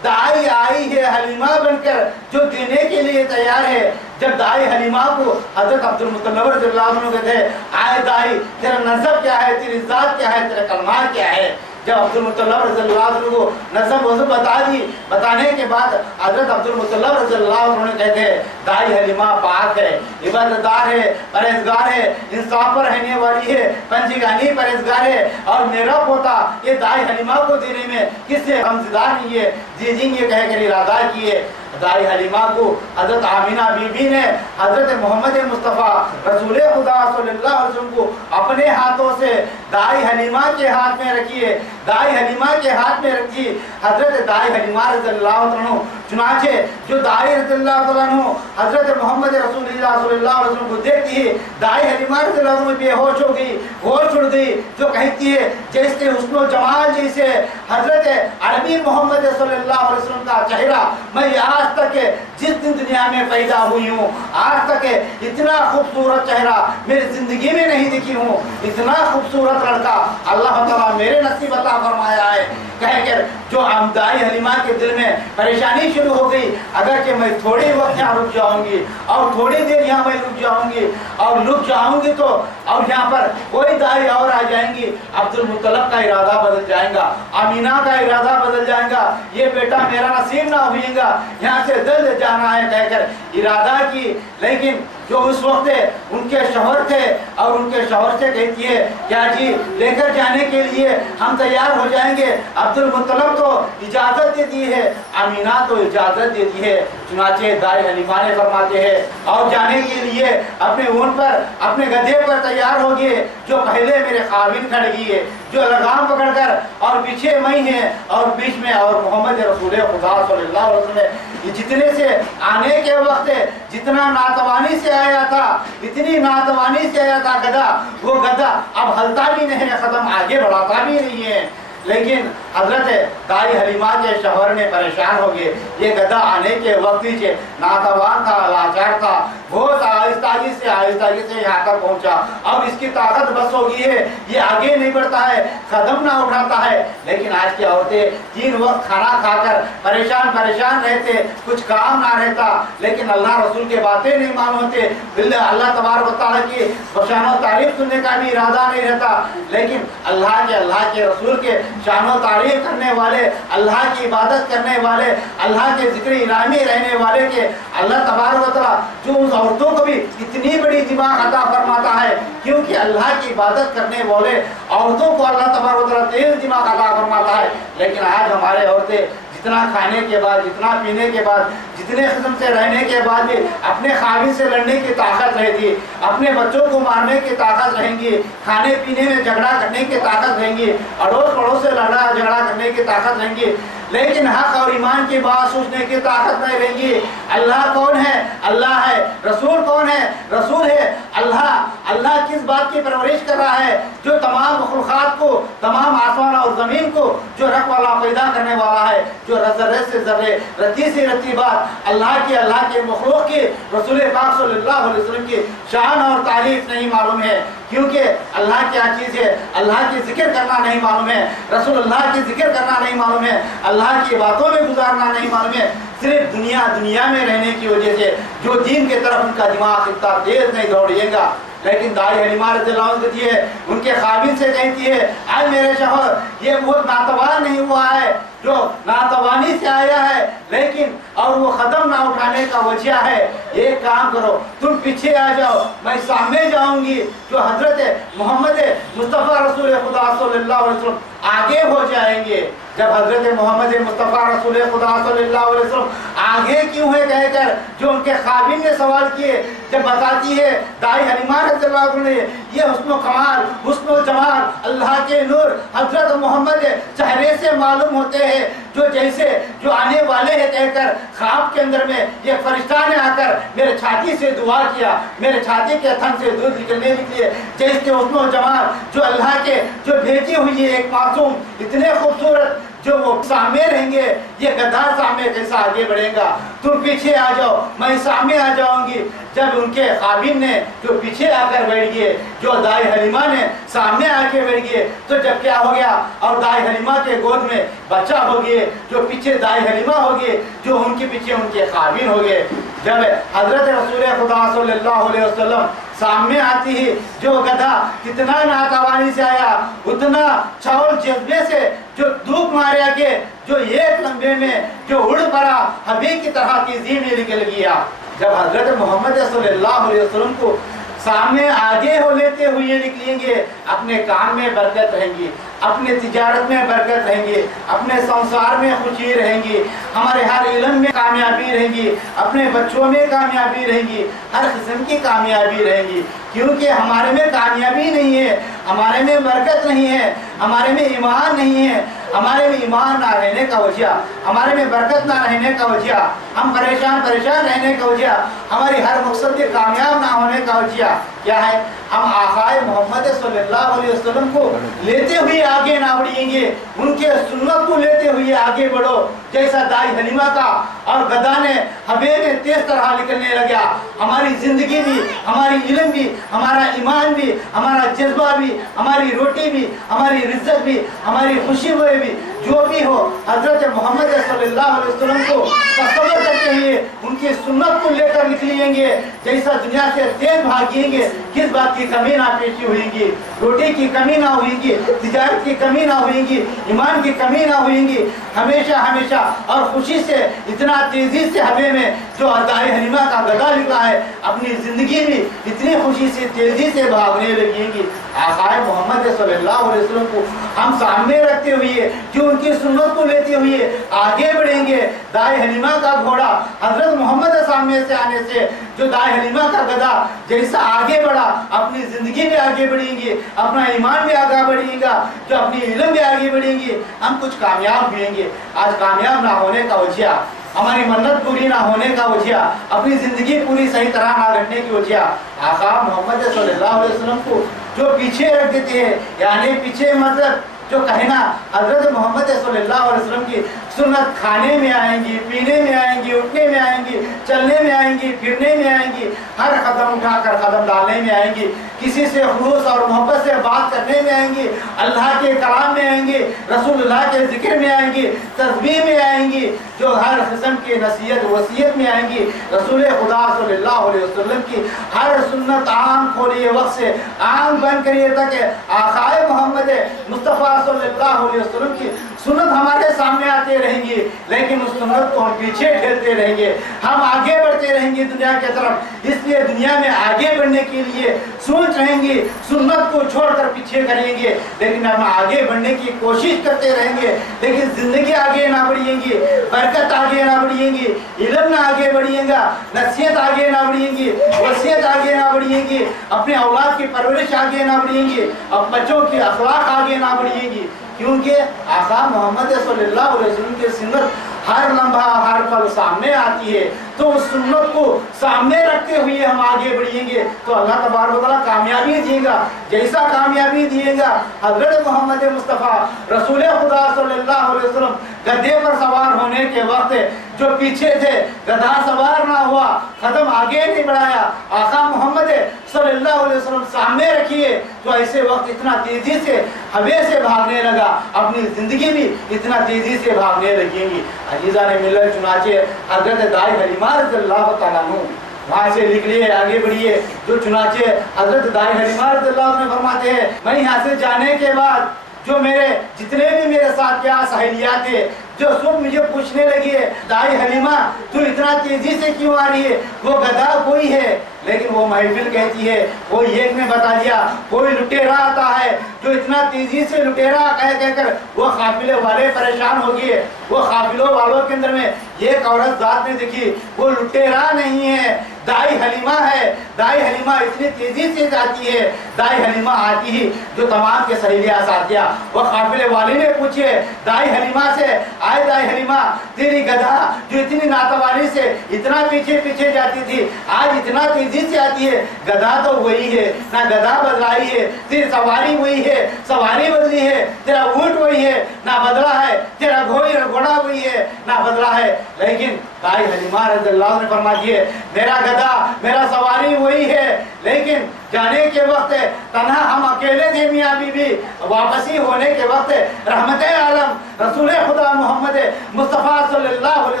दाई आई है हलीमा बनकर जो देने के लिए तैयार है। जब दाई हलीमा को हजरत अब्दुल मुत्तलिब रज़ियल्लाहु अन्हु कहते आए दाई तेरा नसब क्या है, तेरी जात क्या है, तेरा कलमा क्या है। जब अब्दुल मुत्तलिब रज़ियल्लाहु अन्हु को नसब वज़ू बता दी, बताने के बाद हजरत अब्दुल मुत्तलिब रज़ियल्लाहु अन्हु कहते हैं दाई हलीमा पाक है, इबादतदार है, परहेजगार है, इंसाफ पर रहने वाली है, पंजीगानी परहेजगार है और मेरा पोता ये दाई हलीमा को देने में किससे हमजदार नहीं है, दीजिएंगे कहकर इरादा किए। दाई हलीमा को हजरत आमिना बीबी ने हजरत मोहम्मद मुस्तफ़ा रसूल खुदा सल्लल्लाहु अलैहि वसल्लम को अपने हाथों से दाई हलीमा के हाथ में रखिए, दाई हलीमा के हाथ में रखी। हजरत दाई हलीमा रज़ियल्लाहु अन्हु, चुनाचे जो दाई रज़ियल्लाहु अन्हु हजरत मोहम्मद रसूलुल्लाह सल्लल्लाहु अलैहि वसल्लम को देखती है, दाई हलीमा रज़ियल्लाहु अन्हु बेहोश हो गई, होश उड़ गई। जो कहती है जैसे हुस्न जमाल जैसे हजरत अरबी मोहम्मद सल्लल्लाहु अलैहि वसल्लम का चेहरा मैं आज तक जिस दिन दुनिया में पैदा हुई हूँ आज तक इतना खूबसूरत चेहरा मेरी जिंदगी में नहीं देखी हूँ। इतना खूबसूरत लड़का अल्लाह ताला मेरे नसीब अता फरमाया है। कहकर जो दाई हलीमा के दिल में परेशानी शुरू हो गई, अगर कि मैं थोड़ी वक्त यहाँ रुक जाऊंगी और थोड़ी देर यहाँ मैं रुक जाऊंगी और रुक जाऊंगी तो और यहाँ पर कोई दाई और आ जाएंगी, अब्दुल मुत्तलब का इरादा बदल जाएगा, अमीना का इरादा बदल जाएगा, ये बेटा मेरा नसीब ना होगा, यहाँ से जल्द जाना है कहकर इरादा की। लेकिन जो उस वक्त उनके शौहर थे और उनके शौहर से कहती है क्या जी लेकर जाने के लिए हम तैयार हो जाएंगे। अब्दुल मुत्तलब तो इजाज़त दे दी है, अमीना तो इजाज़त दे दी है। चुनाचे दाई हलीमा ने फरमाते हैं और जाने के लिए अपने ऊँट पर अपने गधे पर तैयार हो गए। जो पहले मेरे खाविन खड़ गई है, जो लगाम पकड़कर और पीछे मैं है और बीच में और मोहम्मद रसूल खुदा सल्लल्लाहु अलैहि वसल्लम। जितने से आने के वक्त जितना नातवानी से आया था, इतनी नातवानी से आया था गधा, वो गधा अब हलता भी नहीं है, कदम आगे बढ़ाता भी नहीं है। लेकिन हजरत दाई हलीमा के शौहर ने परेशान हो गए। ये गधा आने के वक्त ही नातवान था, लाचार था, बहुत आहिस्तागी से यहाँ तक पहुँचा। अब इसकी ताकत बस हो गई है, ये आगे नहीं बढ़ता है, कदम ना उठाता है। लेकिन आज की औरतें 3 वक्त खाना खाकर परेशान रहते, कुछ काम ना रहता, लेकिन अल्लाह रसूल के बातें नहीं मालूम होते, अल्लाह तबारक व तआला की शान तारीफ सुनने का भी इरादा नहीं रहता। लेकिन अल्लाह के रसूल के शान तारीफ करने वाले, अल्लाह की इबादत करने वाले, अल्लाह के जिक्र इनामी रहने वाले के अल्लाह तबारक व तआला जो उस औरतों को भी इतनी बड़ी दिमाग अता फरमाता है, क्योंकि अल्लाह की इबादत करने वाले औरतों को अल्लाह तबारक व तआला तेज दिमाग अता फरमाता है। लेकिन आज हमारे औरतें जितना खाने के बाद, जितना पीने के बाद, जितने किस्म से रहने के बाद भी अपने खाविन से लड़ने की ताकत रहती, अपने बच्चों को मारने की ताकत रहेंगी, खाने पीने में झगड़ा करने की ताकत रहेंगी, अड़ोस पड़ोस से लड़ा झगड़ा करने की ताकत रहेंगी, लेकिन हक और ईमान की बात सोचने की ताकत नहीं रहेगी। अल्लाह कौन है? अल्लाह है। रसूल कौन है? रसूल है। अल्लाह किस बात की परवरिश कर रहा है? जो तमाम मखलूक़ात को, तमाम आसमान और ज़मीन को जो रख वाला पैदा करने वाला है, जो ज़र्रे से ज़र्रे, रत्ती से रत्ती बात अल्लाह के मखलूक की रसूल पाक सल्लल्लाहु अलैहि वसल्लम की शान और तारीफ नहीं मालूम है, क्योंकि अल्लाह क्या चीज़ है, अल्लाह की जिक्र करना नहीं मालूम है, रसूलुल्लाह की जिक्र करना नहीं मालूम है, अल्लाह की बातों में गुजारना नहीं मालूम है। सिर्फ दुनिया में रहने की वजह से जो दीन की तरफ उनका दिमाग इतना तेज नहीं दौड़िएगा। लेकिन दाई हलीमा रज़ियल्लाहु अन्हा कहती है, उनके खाविन से कहती है, आज मेरे शौहर ये बहुत नातवान नहीं हुआ है, जो नातवानी से आया है, लेकिन और वो कदम ना उठाने का वजह है, एक काम करो तुम पीछे आ जाओ, मैं सामने जाऊंगी। जो हजरत मोहम्मद मुस्तफ़ा रसूल खुदा सल्लल्लाहु अलैहि वसल्लम आगे हो जाएंगे। जब हजरत मोहम्मद मुस्तफ़ा रसूल खुदा सल्लल्लाहु अलैहि वसल्लम आगे क्यों है कहकर जो उनके खाविन ने सवाल किए, जब बताती है दाई हलीमा रज़ियल्लाहु अन्हा ने, ये हुस्न कमाल, हुस्न जमाल अल्लाह के नूर हजरत मोहम्मद चेहरे से मालूम होते हैं, जो जैसे जो आने वाले हैं कहकर ख्वाब के अंदर में ये फरिश्ता ने आकर मेरे छाती से दुआ किया, मेरे छाती के थन से दूध निकलने निकले, जैसे हुस्न जमाल जो अल्लाह के जो भेजी हुई है एक मासूम इतने खूबसूरत जो वो सामने रहेंगे, ये गधा सामने कैसा आगे बढ़ेगा, तुम पीछे आ जाओ, मैं सामने आ जाऊंगी। जब उनके खाविन ने जो पीछे आकर बैठ गए, जो दाई हलीमा ने सामने आके बैठ गए, तो जब क्या हो गया और दाई हलीमा के गोद में बच्चा हो गए, जो पीछे दाई हलीमा हो गए, जो उनके पीछे उनके खाविन हो गए। जब हजरत रसूल खुदा सल्लल्लाहु अलैहि वसल्लम सामने आती ही जो गधा कितना नातवानी से आया, उतना चावल जज्बे से जो धूप मारे के जो एक लम्बे में जो उड़ पड़ा हबीब की तरह की जी में निकल गया। जब हजरत मोहम्मद सल्लल्लाहु अलैहि वसल्लम को सामने आगे हो लेते हुए निकलेंगे, अपने काम में बरकत रहेंगी, اپنے تجارت میں برکت رہیں گی، اپنے संसार میں خوشی رہیں گی، ہمارے ہر علم میں کامیابی رہیں گی، اپنے بچوں میں کامیابی رہیں گی، ہر قسم کی کامیابی رہیں گی، کیونکہ ہمارے میں کامیابی نہیں ہے، ہمارے میں برکت نہیں ہے، ہمارے میں ایمان نہیں ہے، ہمارے میں ایمان نہ رہنے کا وجہ، ہمارے میں برکت نہ رہنے کا وجہ، ہم پریشان رہنے کا وجہ، ہماری ہر مقصد کے کامیاب نہ ہونے کا وجہ کیا ہے؟ ہم آقا محمد صلی اللہ علیہ وسلم کو لیتے ہوئے آگے نہ بڑھیں گے، ان کے سنت کو لیتے ہوئے آگے بڑھو، جیسا دائی حلیمہ کا اور گدا نے ہبے میں تیز طرح نکلنے لگا، ہماری زندگی بھی، ہماری علم بھی، ہمارا ایمان بھی، ہمارا جذبہ بھی، ہماری روٹی بھی، ہماری رزق بھی، ہماری خوشی ہوئے بھی، جو بھی ہو حضرت محمد صلی اللہ علیہ وسلم کو تصور کرتے ہوئے ان کی سنت کو لے کر نکلیں گے، جیسا دنیا سے تیز بھاگیں گے، کس بات کی کمی نہ پیشی ہوئیں گی، روٹی کی کمی نہ ہوئیں گی، تجارت کی کمی نہ ہوئیں گی، ایمان کی کمی نہ ہوئیں گی، ہمیشہ اور خوشی سے اتنا تیزی سے ہمیں میں جو دائی حلیمہ کا گدا نکلا ہے اپنی زندگی میں اتنی خوشی سے تیزی سے بھاگنے لگیں گی۔ آقا محمد صلی اللہ علیہ وسلم کو ہم سامنے رکھتے ہوئے جو ان کی سنت کو لیتے ہوئے آگے بڑھیں گے، دائی حلیمہ کا گھوڑا حضرت محمد سامنے سے آنے سے جو دائی حلیمہ کا گدا جیسا آگے بڑھا اپنی زندگی میں آگے بڑھیں گے، اپنا ایمان بھی آگے بڑھیں گا، جو اپنی علم بھی آگے بڑھیں گے، ہم کچھ کامیاب ہوئیں گے۔ آج کامیاب نہ ہونے کا وجہ، ہماری منت پوری نہ ہونے کا وجہ، اپنی زندگی پوری صحیح طرح نہ رکھنے کی وجہ، آقا محمد صلی اللہ علیہ وسلم کو جو پیچھے رکھ دیتے ہیں، یعنی پیچھے مطلب جو کہنا حضرت محمد صلی اللہ علیہ وسلم کی سنت کھانے میں آئیں گی، پینے میں آئیں گی، اٹھنے میں آئیں گی، چلنے میں آئیں گی، پھرنے میں آئیں گی، ہر قدم اٹھا کر قدم ڈالنے میں آئیں گی، کسی سے خلوص اور محبت سے بات کرنے میں آئیں گی، اللہ کے کلام میں آئیں گی، رسول اللہ کے ذکر میں آئیں گی، تسبیح میں آئیں گی، جو ہر قسم کی نصیحت وصیت میں آئیں گی، رسول خدا صلی اللہ علیہ وسلم کی ہر سنت عام کھولیے وقت سے عام بن کریے تک آقا محمد مصطفیٰ صلی اللہ علیہ وسلم کی سنت ہمارے سامنے آتے رہیں گی، لیکن اس سنت کو ہم پیچھے ٹھہرتے رہیں گے، ہم آگے بڑھتے رہیں گے دنیا کی طرف، اس لیے دنیا میں آگے بڑھنے کے لیے سوچ رہیں گے، سنت کو چھوڑ کر پیچھے کریں گے، لیکن ہم آگے بڑھنے کی کوشش کرتے رہیں گے، لیکن زندگی آگے نہ بڑھیں گی، برکت آگے نہ بڑھیں گی، علم نہ آگے بڑھیں گا، نصیحت آگے نہ بڑھیں گی، وصیت آگے نہ بڑھیں گی، اپنے اولاد کی پرورش آگے نہ بڑھیں گی، اور بچوں کی اخلاق آگے نہ بڑھیں گی، کیونکہ آقا محمد صلی اللہ علیہ وسلم کی سنت ہر لمحہ ہر پل سامنے آتی ہے، تو اس سنت کو سامنے رکھتے ہوئے ہم آگے بڑھیں گے تو اللہ تبارک و تعالیٰ کامیابی دے گا، جیسا کامیابی دے گا حضرت محمد مصطفیٰ رسول خدا صلی اللہ علیہ وسلم گدھے پر سوار ہونے کے وقت جو پیچھے تھے گدھا سوار نہ ہوا، قدم آگے نہیں بڑھایا، آقا محمد صلی اللہ علیہ وسلم سامنے رکھیے تو ایسے وقت اتنا تیزی سے ہوے سے بھاگنے لگا، اپنی زندگی بھی اتنا تیزی سے بھاگنے لگیں گی۔ عزیزان ملت چنانچہ حضرت دائی حلیمہ رضی اللہ تعالیٰ عنہ وہاں سے نکلیے آگے بڑھیے، جو چنانچہ حضرت دائی حلیمہ رضی اللہ عنہ فرماتے ہیں میں یہاں سے جانے کے بعد جو میرے جتنے بھی میرے ساتھ کیا سہیلیات تھے جو سب مجھے پوچھنے لگی ہے دائی حلیمہ تو اتنا تیزی سے کیوں آ رہی ہے، وہ گدھا کوئی ہے، لیکن وہ محفل کہتی ہے، کوئی ایک نے بتا دیا کوئی لٹیرا آتا ہے جو اتنا تیزی سے لٹیرا کہہ کر وہ قافلے والے پریشان ہو گئے، وہ قافلوں والوں کے اندر میں ایک عورت ذات نے دیکھی، وہ لٹیرا نہیں ہے، دائی حلیمہ ہے، دائی حلیمہ اتنی تیزی سے جاتی ہے، دائی حلیمہ آتی ہی جو تمام کے سہیلیاں ساتھیاں وہ قافلے والے نے پوچھے دائی حلیمہ سے آئے دائی حلیمہ تیری گدھا جو اتنی ناتوانی سے اتنا پیچھے پیچھے جاتی تھی آج اتنا تیزی سے آتی ہے، گدھا تو وہی ہے، نہ گدھا بدلائی ہے، تیری سواری وہی ہے، سواری بدلی ہے، تیرا اونٹ وہی ہے نہ بدلا ہے، تیرا گھوڑا وہی ہے نہ بدلا ہے، لیکن دائی حلیمہ رضی اللہ عنہ نے فرما دیے میرا گدھا میرا سواری وہی ہے، لیکن جانے کے وقت تنہا ہم اکیلے تھے میاں بی بی، واپسی ہونے کے وقت رحمت عالم رسول خدا محمد مصطفیٰ صلی اللہ علیہ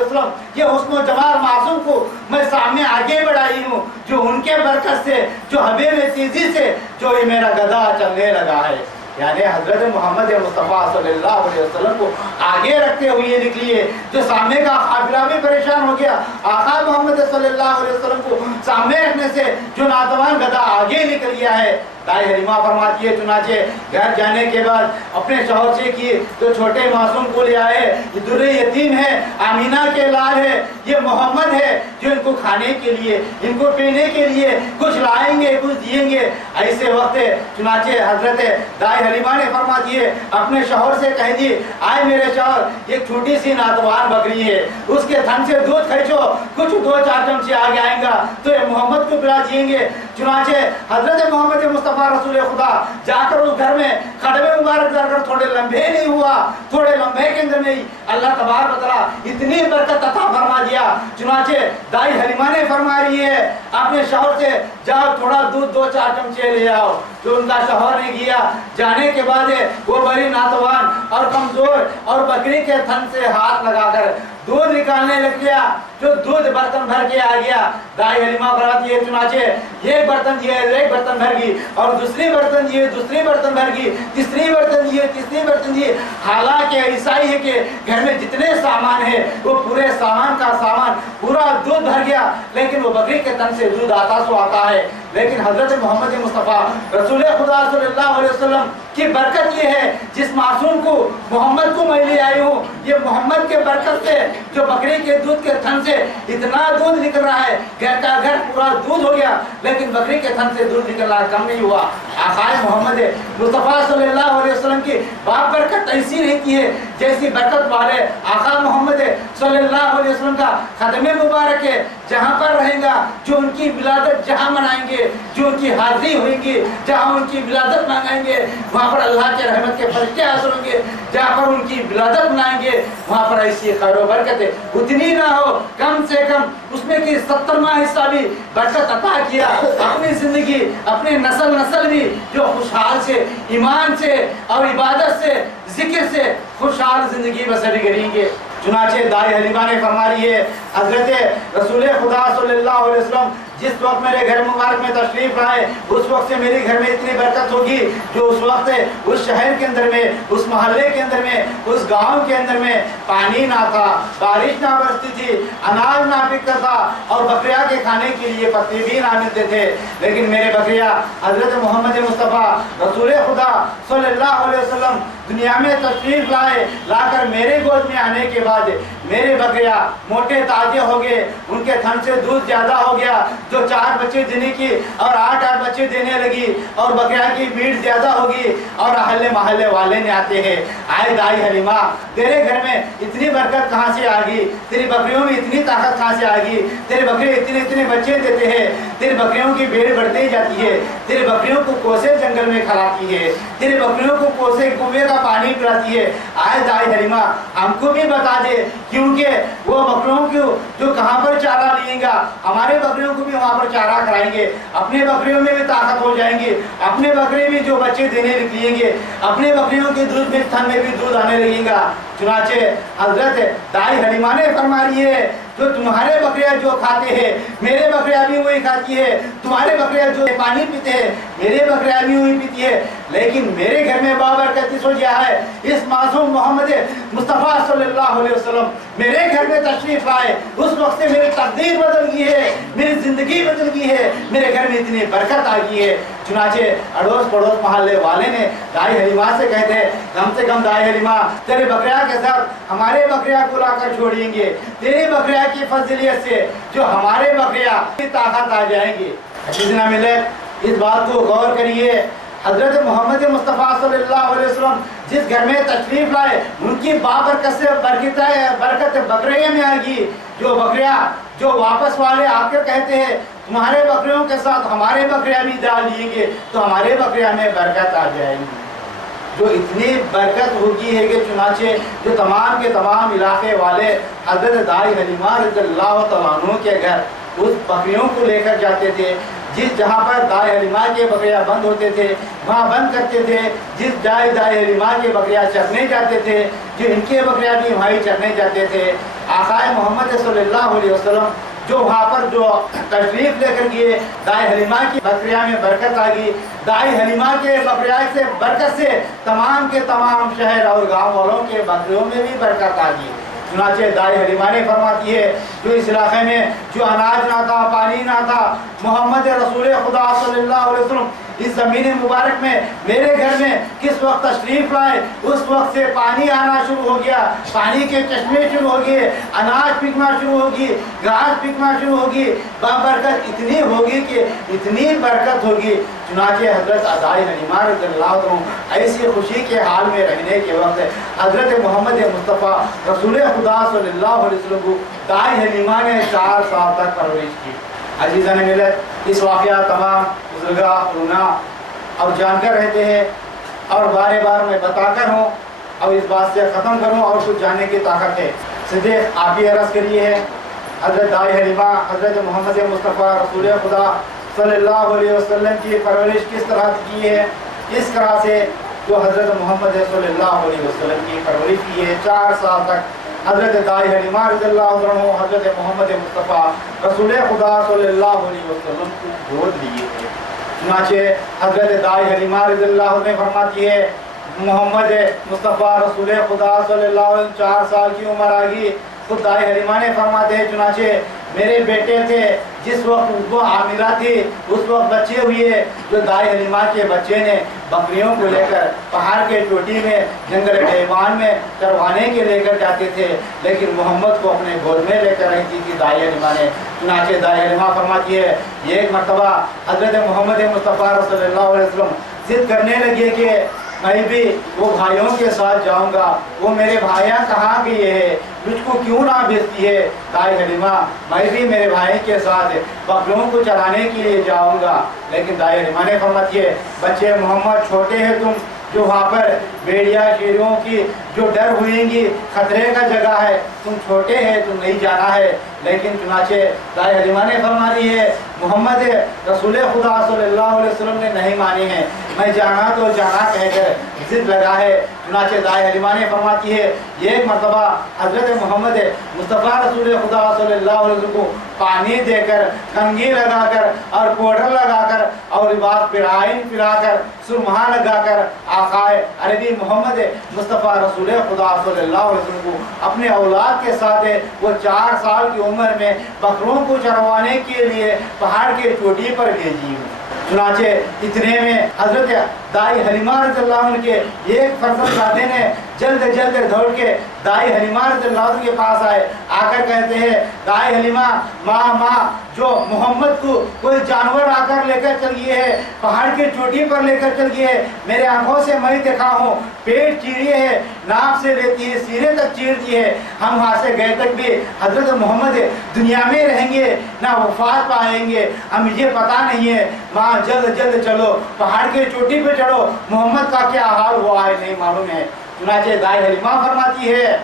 وسلم یہ حسن و جمال معصوم کو میں سامنے آگے بڑھائی ہوں، جو ان کے برکت سے جو ہبے میں تیزی سے جو یہ میرا گدھا چلنے لگا ہے۔ यानी हजरत मोहम्मद मुस्तफ़ा सल्लल्लाहु अलैहि वसल्लम को आगे रखते हुए ये निकली है। जो सामने का काफिला भी परेशान हो गया, आका मोहम्मद सल्लल्लाहु अलैहि वसल्लम को सामने रखने से जो नौजवान गधा आगे निकल गया है। दाई हलीमा फरमाती है, चुनाचे घर जाने के बाद अपने शौहर से कि तो छोटे मासूम को ले आए, ये दुर्रे यतीम है, आमीना के लाल है, ये मोहम्मद है जो इनको खाने के लिए, इनको पीने के लिए कुछ लाएंगे, कुछ दिएंगे। ऐसे वक्त चुनाचे हजरत दाई हलीमा ने फरमा दिए, अपने शौहर से कह दिए, आए मेरे शौहर, एक छोटी सी नातवान बकरी है, उसके थन से दूध खींचो, कुछ 2-4 चमचे आगे आएगा तो ये मोहम्मद को पिला दिएंगे। चुनाचे हजरत मोहम्मद मुस्तफ़ा रसूल खुदा जाकर उस घर में खड़वे मुबारक कर थोड़े लम्बे नहीं हुआ, थोड़े लम्बे के अंदर में अल्लाह तबारक व तआला इतनी बरकत अता फरमा दिया। चुनाचे दाई हलीमा ने फरमा रही है अपने शौहर से, जाओ थोड़ा दूध 2-4 चमचे ले आओ। जो उनका शौहर ने किया, जाने के बाद वो बड़ी नातवान और कमजोर और बकरी के थन से हाथ लगाकर दूध निकालने लग गया। जो दूध बर्तन भर के आ गया, दाई हलीमा फरमाती है, चुनाचे एक बर्तन दिए, एक बर्तन भर गई, और दूसरी बर्तन दिए, दूसरी बर्तन भर गई, तीसरी बर्तन दिए, तीसरी बर्तन दिए। हालांकि ऐसा ही है कि घर में जितने सामान है वो पूरे सामान का सामान पूरा दूध भर गया, लेकिन वो बकरी के तन से दूध आता सो आता है। लेकिन हजरत मोहम्मद मुस्तफ़ा रसूल खुदा सल्लल्लाहु अलैहि वसल्लम की बरकत ये है, जिस मासूम को मोहम्मद को मैं ले आई हूँ, ये मोहम्मद के बरकत से जो बकरी के दूध के थन से इतना दूध निकल रहा है, घर का घर पूरा दूध हो गया, लेकिन बकरी के थन से दूध निकल रहा कम नहीं हुआ। आकाए मोहम्मद मुस्तफ़ा सल्लल्लाहु अलैहि वसल्लम की बाप बरकत ऐसी रहती है जैसी बरकत वाले आका मोहम्मद सल्लल्लाहु अलैहि वसल्लम का खत्मे मुबारक है। जहाँ पर रहेगा, जो उनकी विलादत जहाँ मनाएंगे, जो उनकी हाजिरी होगी, जहाँ उनकी विलादत मांगेंगे, वहाँ पर अल्लाह के रहमत के फरिश्ते हाजिर होंगे। जहाँ पर उनकी विलादत मनाएंगे वहाँ पर ऐसी खैर व बरकत उतनी ना हो, कम से कम उसमें की 70वां हिस्सा भी बरकत अता किया। अपनी जिंदगी, अपने नस्ल भी जो खुशहाल से, ईमान से और इबादत से, जिक्र से खुशहाल जिंदगी बसर करेंगे। चुनाचे दाई हलीमा ने फरमा रही है, हजरत रसूल खुदा सल्लल्लाहु अलैहि वसल्लम जिस वक्त मेरे घर मुबारक में तशरीफ लाए, उस वक्त से मेरे घर में इतनी बरकत होगी जो उस वक्त उस शहर के अंदर में, उस मोहल्ले के अंदर में, उस गांव के अंदर में पानी ना था, बारिश ना बरसती थी, अनाज ना बिकता था और बकरिया के खाने के लिए पत्ते भी ना मिलते थे। लेकिन मेरे बकरिया हजरत मोहम्मद मुस्तफ़ा रसूल खुदा सल्लल्लाहु अलैहि वसल्लम दुनिया में तशरीफ लाए, लाकर मेरे गोद में आने के बाद मेरे बकरिया मोटे ताजे हो गए, उनके थन से दूध ज्यादा हो गया, जो 4 बच्चे देने की और 8 बच्चे देने लगी, और बकरिया की भीड़ ज्यादा होगी, और अहले महल्ले वाले ने आते हैं, आए दाई हलीमा तेरे घर में इतनी बरकत कहाँ से आ गई, तेरी बकरियों में इतनी ताकत कहाँ से आ गई, तेरे बकरे इतने इतने बच्चे देते हैं, तेरी बकरियों की भीड़ बढ़ती ही जाती है, तेरी बकरियों को कोसे जंगल में खिलाती है, तेरी बकरियों को कोसे कुएं का पानी पिलाती है। आए दाई हलीमा हमको भी बता दे, क्योंकि वो बकरियों को जो कहाँ पर चारा लिएगा, हमारे बकरियों को भी वहाँ पर चारा कराएंगे, अपने बकरियों में भी ताकत हो जाएंगे, अपने बकरे भी जो बच्चे देने लगेंगे, अपने बकरियों के दूध में थन में भी दूध आने लगेगा। चुनाचे हजरत दाई हलीमा ने फरमा रही है, जो तुम्हारे बकरियां जो खाते हैं मेरे बकरियां भी वही खाती है, तुम्हारे बकरियां जो पानी पीते हैं मेरे बकरियां भी वही पीती है, लेकिन मेरे घर में बाबरकत इस वजह है, इस मासूम मोहम्मद मुस्तफ़ा सल्लल्लाहु अलैहि वसल्लम मेरे घर में तशरीफ लाए, उस वक्त से मेरी तकदीर बदल गई है, मेरी जिंदगी बदल गई है, मेरे घर में इतनी बरकत आ गई है। चुनाचे अड़ोस पड़ोस मोहल्ले वाले ने दाई हलीमा से कहते, कम से कम दाई हलीमा तेरे बकरिया के साथ हमारे बकरिया को लाकर छोड़ेंगे, तेरी बकरिया की फजीलियत से जो हमारे बकरिया की ताकत आ जाएंगी। जितना मिले इस बात को गौर करिए, हजरत मोहम्मद मुस्तफ़ा सल्लल्लाहु अलैहि वसल्लम जिस घर में तशरीफ लाए उनकी बाबरकत से बरकत बकरिया में आएगी। जो बकरिया जो वापस वाले आकर कहते हैं तुम्हारे बकरियों के साथ हमारे बकरिया भी डाल दिएंगे तो हमारे बकरिया में बरकत आ जाएगी। जो इतनी बरकत होगी है कि चुनाचे जो तमाम के तमाम इलाके वाले हजरत दाई हलीमा रज़ियल्लाहु तआला अन्हु के घर उस बकरियों को लेकर जाते थे, जिस जहाँ पर दाई हलीमा के बकरियाँ बंद होते थे वहाँ बंद करते थे, जिस दाई हलीमा के बकरियाँ चरने जाते थे जो इनके बकरियाँ भी वहीं चरने जाते थे। आकाए मोहम्मद सल्लल्लाहु अलैहि वसल्लम جو وہاں پر جو تشریف لے کر گئے، دائی حلیمہ کی بکریاں میں برکت آ گئی، دائی حلیمہ کے بکریاں سے برکت سے تمام کے تمام شہر اور گاؤں والوں کے بکریوں میں بھی برکت آ گئی۔ چنانچہ دائی حلیمہ نے فرماتی ہے جو اس علاقے میں جو اناج نہ تھا، پانی نہ تھا، محمد رسول خدا صلی اللہ علیہ وسلم اس زمین مبارک میں میرے گھر میں کس وقت تشریف لائے، اس وقت سے پانی آنا شروع ہو گیا، پانی کے چشمے شروع ہو گئے، اناج پکنا شروع ہوگی، گھاس پکنا شروع ہوگی، برکت اتنی ہوگی کہ اتنی برکت ہوگی۔ چنانچہ حضرت دائی حلیمہ رضی اللہ عنہ ایسی خوشی کے حال میں رہنے کے وقت حضرت محمد مصطفیٰ رسول خدا صلی اللہ علیہ وسلم کو دائی حلیمہ نے 4 سال تک پرورش کی۔ عزیزان ملت، اس واقعہ تمام بزرگاں رونا اور جان کر رہتے ہیں، اور بار بار میں بتا کر ہوں اور اس بات سے ختم کروں اور کچھ جاننے کی طاقت ہے۔ صدیق آپ ہی عرض کریے ہے حضرت دائی حلیمہ حضرت محمد مصطفیٰ رسول خدا صلی اللہ علیہ وسلم کی پرورش کس طرح کی ہے؟ اس طرح سے جو حضرت محمد صلی اللہ علیہ وسلم کی پرورش کی ہے، 4 سال تک حضرت دائی حلیمہ رضی اللہ عنہ حضرت محمد مصطفیٰ رسول خدا صلی اللہ علیہ وسلم کو گود لیے تھے۔ چنانچہ حضرت دائی حلیمہ رضی اللہ عنہ فرماتی ہے محمد مصطفیٰ رسول خدا صلی اللہ علیہ وسلم 4 سال کی عمر آ گئی، خود دائی حلیمہ نے فرماتے ہیں چنانچہ میرے بیٹے تھے جس وقت وہ حاملہ تھی اس وقت بچے ہوئے، جو دائی حلیمہ کے بچے نے بکریوں کو لے کر پہاڑ کے چوٹی میں جنگل حیوان میں چروانے کے لے کر جاتے تھے، لیکن محمد کو اپنے گود میں لے کر رہتی تھی دائی حلیمہ نے۔ چنانچہ دائی حلیمہ فرماتی ہے ایک مرتبہ حضرت محمد مصطفیٰ صلی اللہ علیہ وسلم ضد کرنے لگے کہ میں بھی وہ بھائیوں کے ساتھ جاؤں گا، وہ میرے بھائیاں کہاں گئے ہیں، مجھ کو کیوں نہ بھیجتی ہے دائی حلیمہ، میں بھی میرے بھائی کے ساتھ بکریوں کو چرانے کے لیے جاؤں گا۔ لیکن دائی حلیمہ نے فرماتی ہے بچے محمد چھوٹے ہیں تم، جو وہاں پر بیڑیا شیروں کی جو ڈر ہوئیں گی، خطرے کا جگہ ہے، تم چھوٹے ہیں، تم نہیں جانا ہے۔ لیکن چنانچہ دائی حلیمہ نے فرمانی ہے محمد رسول خدا صلی اللہ علیہ وسلم نے نہیں مانی ہے، میں جانا تو جانا کہہ کر ضد لگا ہے۔ چنانچہ دائی حلیمہ نے فرماتی ہے ایک مرتبہ حضرت محمد مصطفیٰ رسول خدا صلی اللہ علیہ وسلم کو پانی دے کر، کنگھی لگا کر اور پاؤڈر لگا کر اور لباس پلا کر، سرمہ لگا کر آقائے عربی محمد مصطفیٰ رسول خدا صلی اللہ علیہ وسلم کو اپنے اولاد کے ساتھ وہ 4 سال کی عمر میں بکروں کو چروانے کے لیے پہاڑ کے چوٹی پر بھیجی ہوں۔ چنانچہ اتنے میں حضرت دائی حلیمہ رضی اللہ عنہ کے ایک فرزند زادے نے جلد جلد دوڑ کے دائی حلیمہ رضی اللہ عنہ کے پاس آئے، آ کر کہتے ہیں دائی حلیمہ ماں جو محمد کو کوئی جانور آ کر لے کر چل گئے ہے، پہاڑ کے چوٹی پر لے کر چل گئے ہے، میرے آنکھوں سے میں دیکھا ہوں، پیٹ چیریے ہے، ناک سے لیتی ہے، سینے تک چیر دی ہے، ہم وہاں سے گئے تک بھی حضرت محمد دنیا میں رہیں گے نہ وفات پائیں گے، ہم یہ پتہ نہیں ہے، ماں جلد جلد چلو، پہاڑ کے چوٹی پہ چڑھو، محمد کا کیا حال ہوا ہے نہیں معلوم ہے۔ چنانچہ دائی حلیمہ فرماتی ہے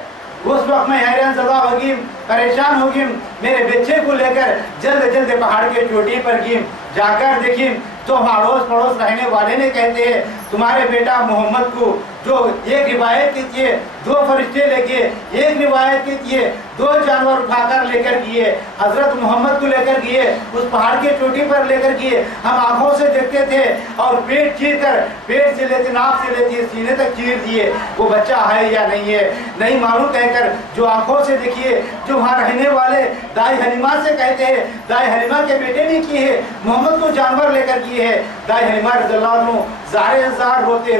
اس وقت میں حیران زدہ ہوگی، پریشان ہوگی، میرے بچے کو لے کر جلد جلد پہاڑ کے چوٹی پر گیم جا کر دیکھیں تو اڑوس پڑوس رہنے والے نے کہتے ہیں تمہارے بیٹا محمد کو جو ایک روایت کی تھی 2 فرشتے لے کے، ایک روایت کی تھی 2 جانور اٹھا کر لے کر گئے، حضرت محمد کو لے کر گئے، اس پہاڑ کے چوٹی پر لے کر گئے، ہم آنکھوں سے دیکھتے تھے اور پیٹ چیر کر، پیٹ سے لیتے، ناک سے لیتے، سینے تک چیر دیے، وہ بچہ ہے یا نہیں ہے نہیں معلوم کہہ کر جو آنکھوں سے دیکھیے، جو وہاں رہنے والے دائی حلیمہ سے کہتے ہیں دائی حلیمہ کے بیٹے نے کی ہے، محمد کو جانور لے کر کیے ہے۔ دائی حلیمہ رضی اللہ عنہ زارے زار روتے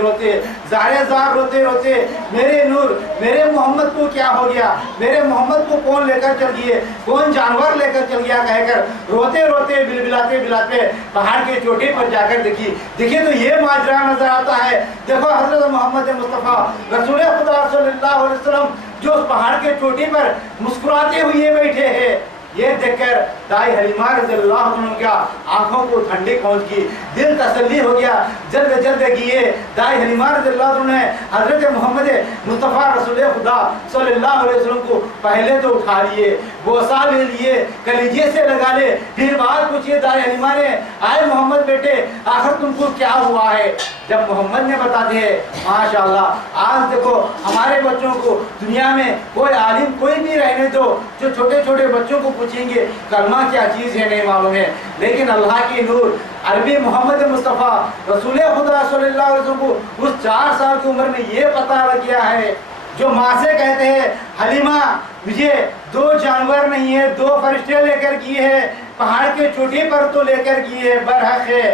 روتے میرے نور، میرے محمد کو کیا ہو گیا، میرے محمد کو کون لے کر چل گئے، کون جانور لے کر چل گیا کہہ کر روتے روتے بلبلاتے پہاڑ کے چوٹی پر جا کر دیکھیے تو یہ ماجرا نظر آتا ہے۔ دیکھو حضرت محمد مصطفیٰ رسول خدا صلی اللہ علیہ وسلم جو اس پہاڑ کے چوٹی پر مسکراتے ہوئے بیٹھے ہیں، یہ دیکھ کر دائی حلیمہ رضی اللہ عنہ کیا آنکھوں کو ٹھنڈی پہنچ گئی، دل تسلی ہو گیا، جلد جلد گئے دائی حلیمہ رضی اللہ عنہ نے حضرت محمد مصطفیٰ رسول خدا صلی اللہ علیہ وسلم کو پہلے تو اٹھا لیے، بوسہ لے لیے، کلیجے سے لگا لے، پھر بات پوچھیے دائی حلیمہ نے آئے محمد بیٹے آخر تم کو کیا ہوا ہے؟ جب محمد نے بتا دیے ماشاءاللہ آج دیکھو ہمارے بچوں کو دنیا میں کوئی عالم کوئی بھی رہنے دو، जो छोटे छोटे बच्चों को पूछेंगे कलमा क्या चीज़ है नहीं मालूम है, लेकिन अल्लाह की नूर अरबी मोहम्मद मुस्तफ़ा रसूल खुदा सल्लल्लाहु अलैहि वसल्लम को उस 4 साल की उम्र में ये पता लग गया है, जो माँ से कहते हैं हलीमा मुझे 2 जानवर नहीं है, 2 फरिश्ते लेकर की है, पहाड़ के चोटी पर तो लेकर की है, बरहक है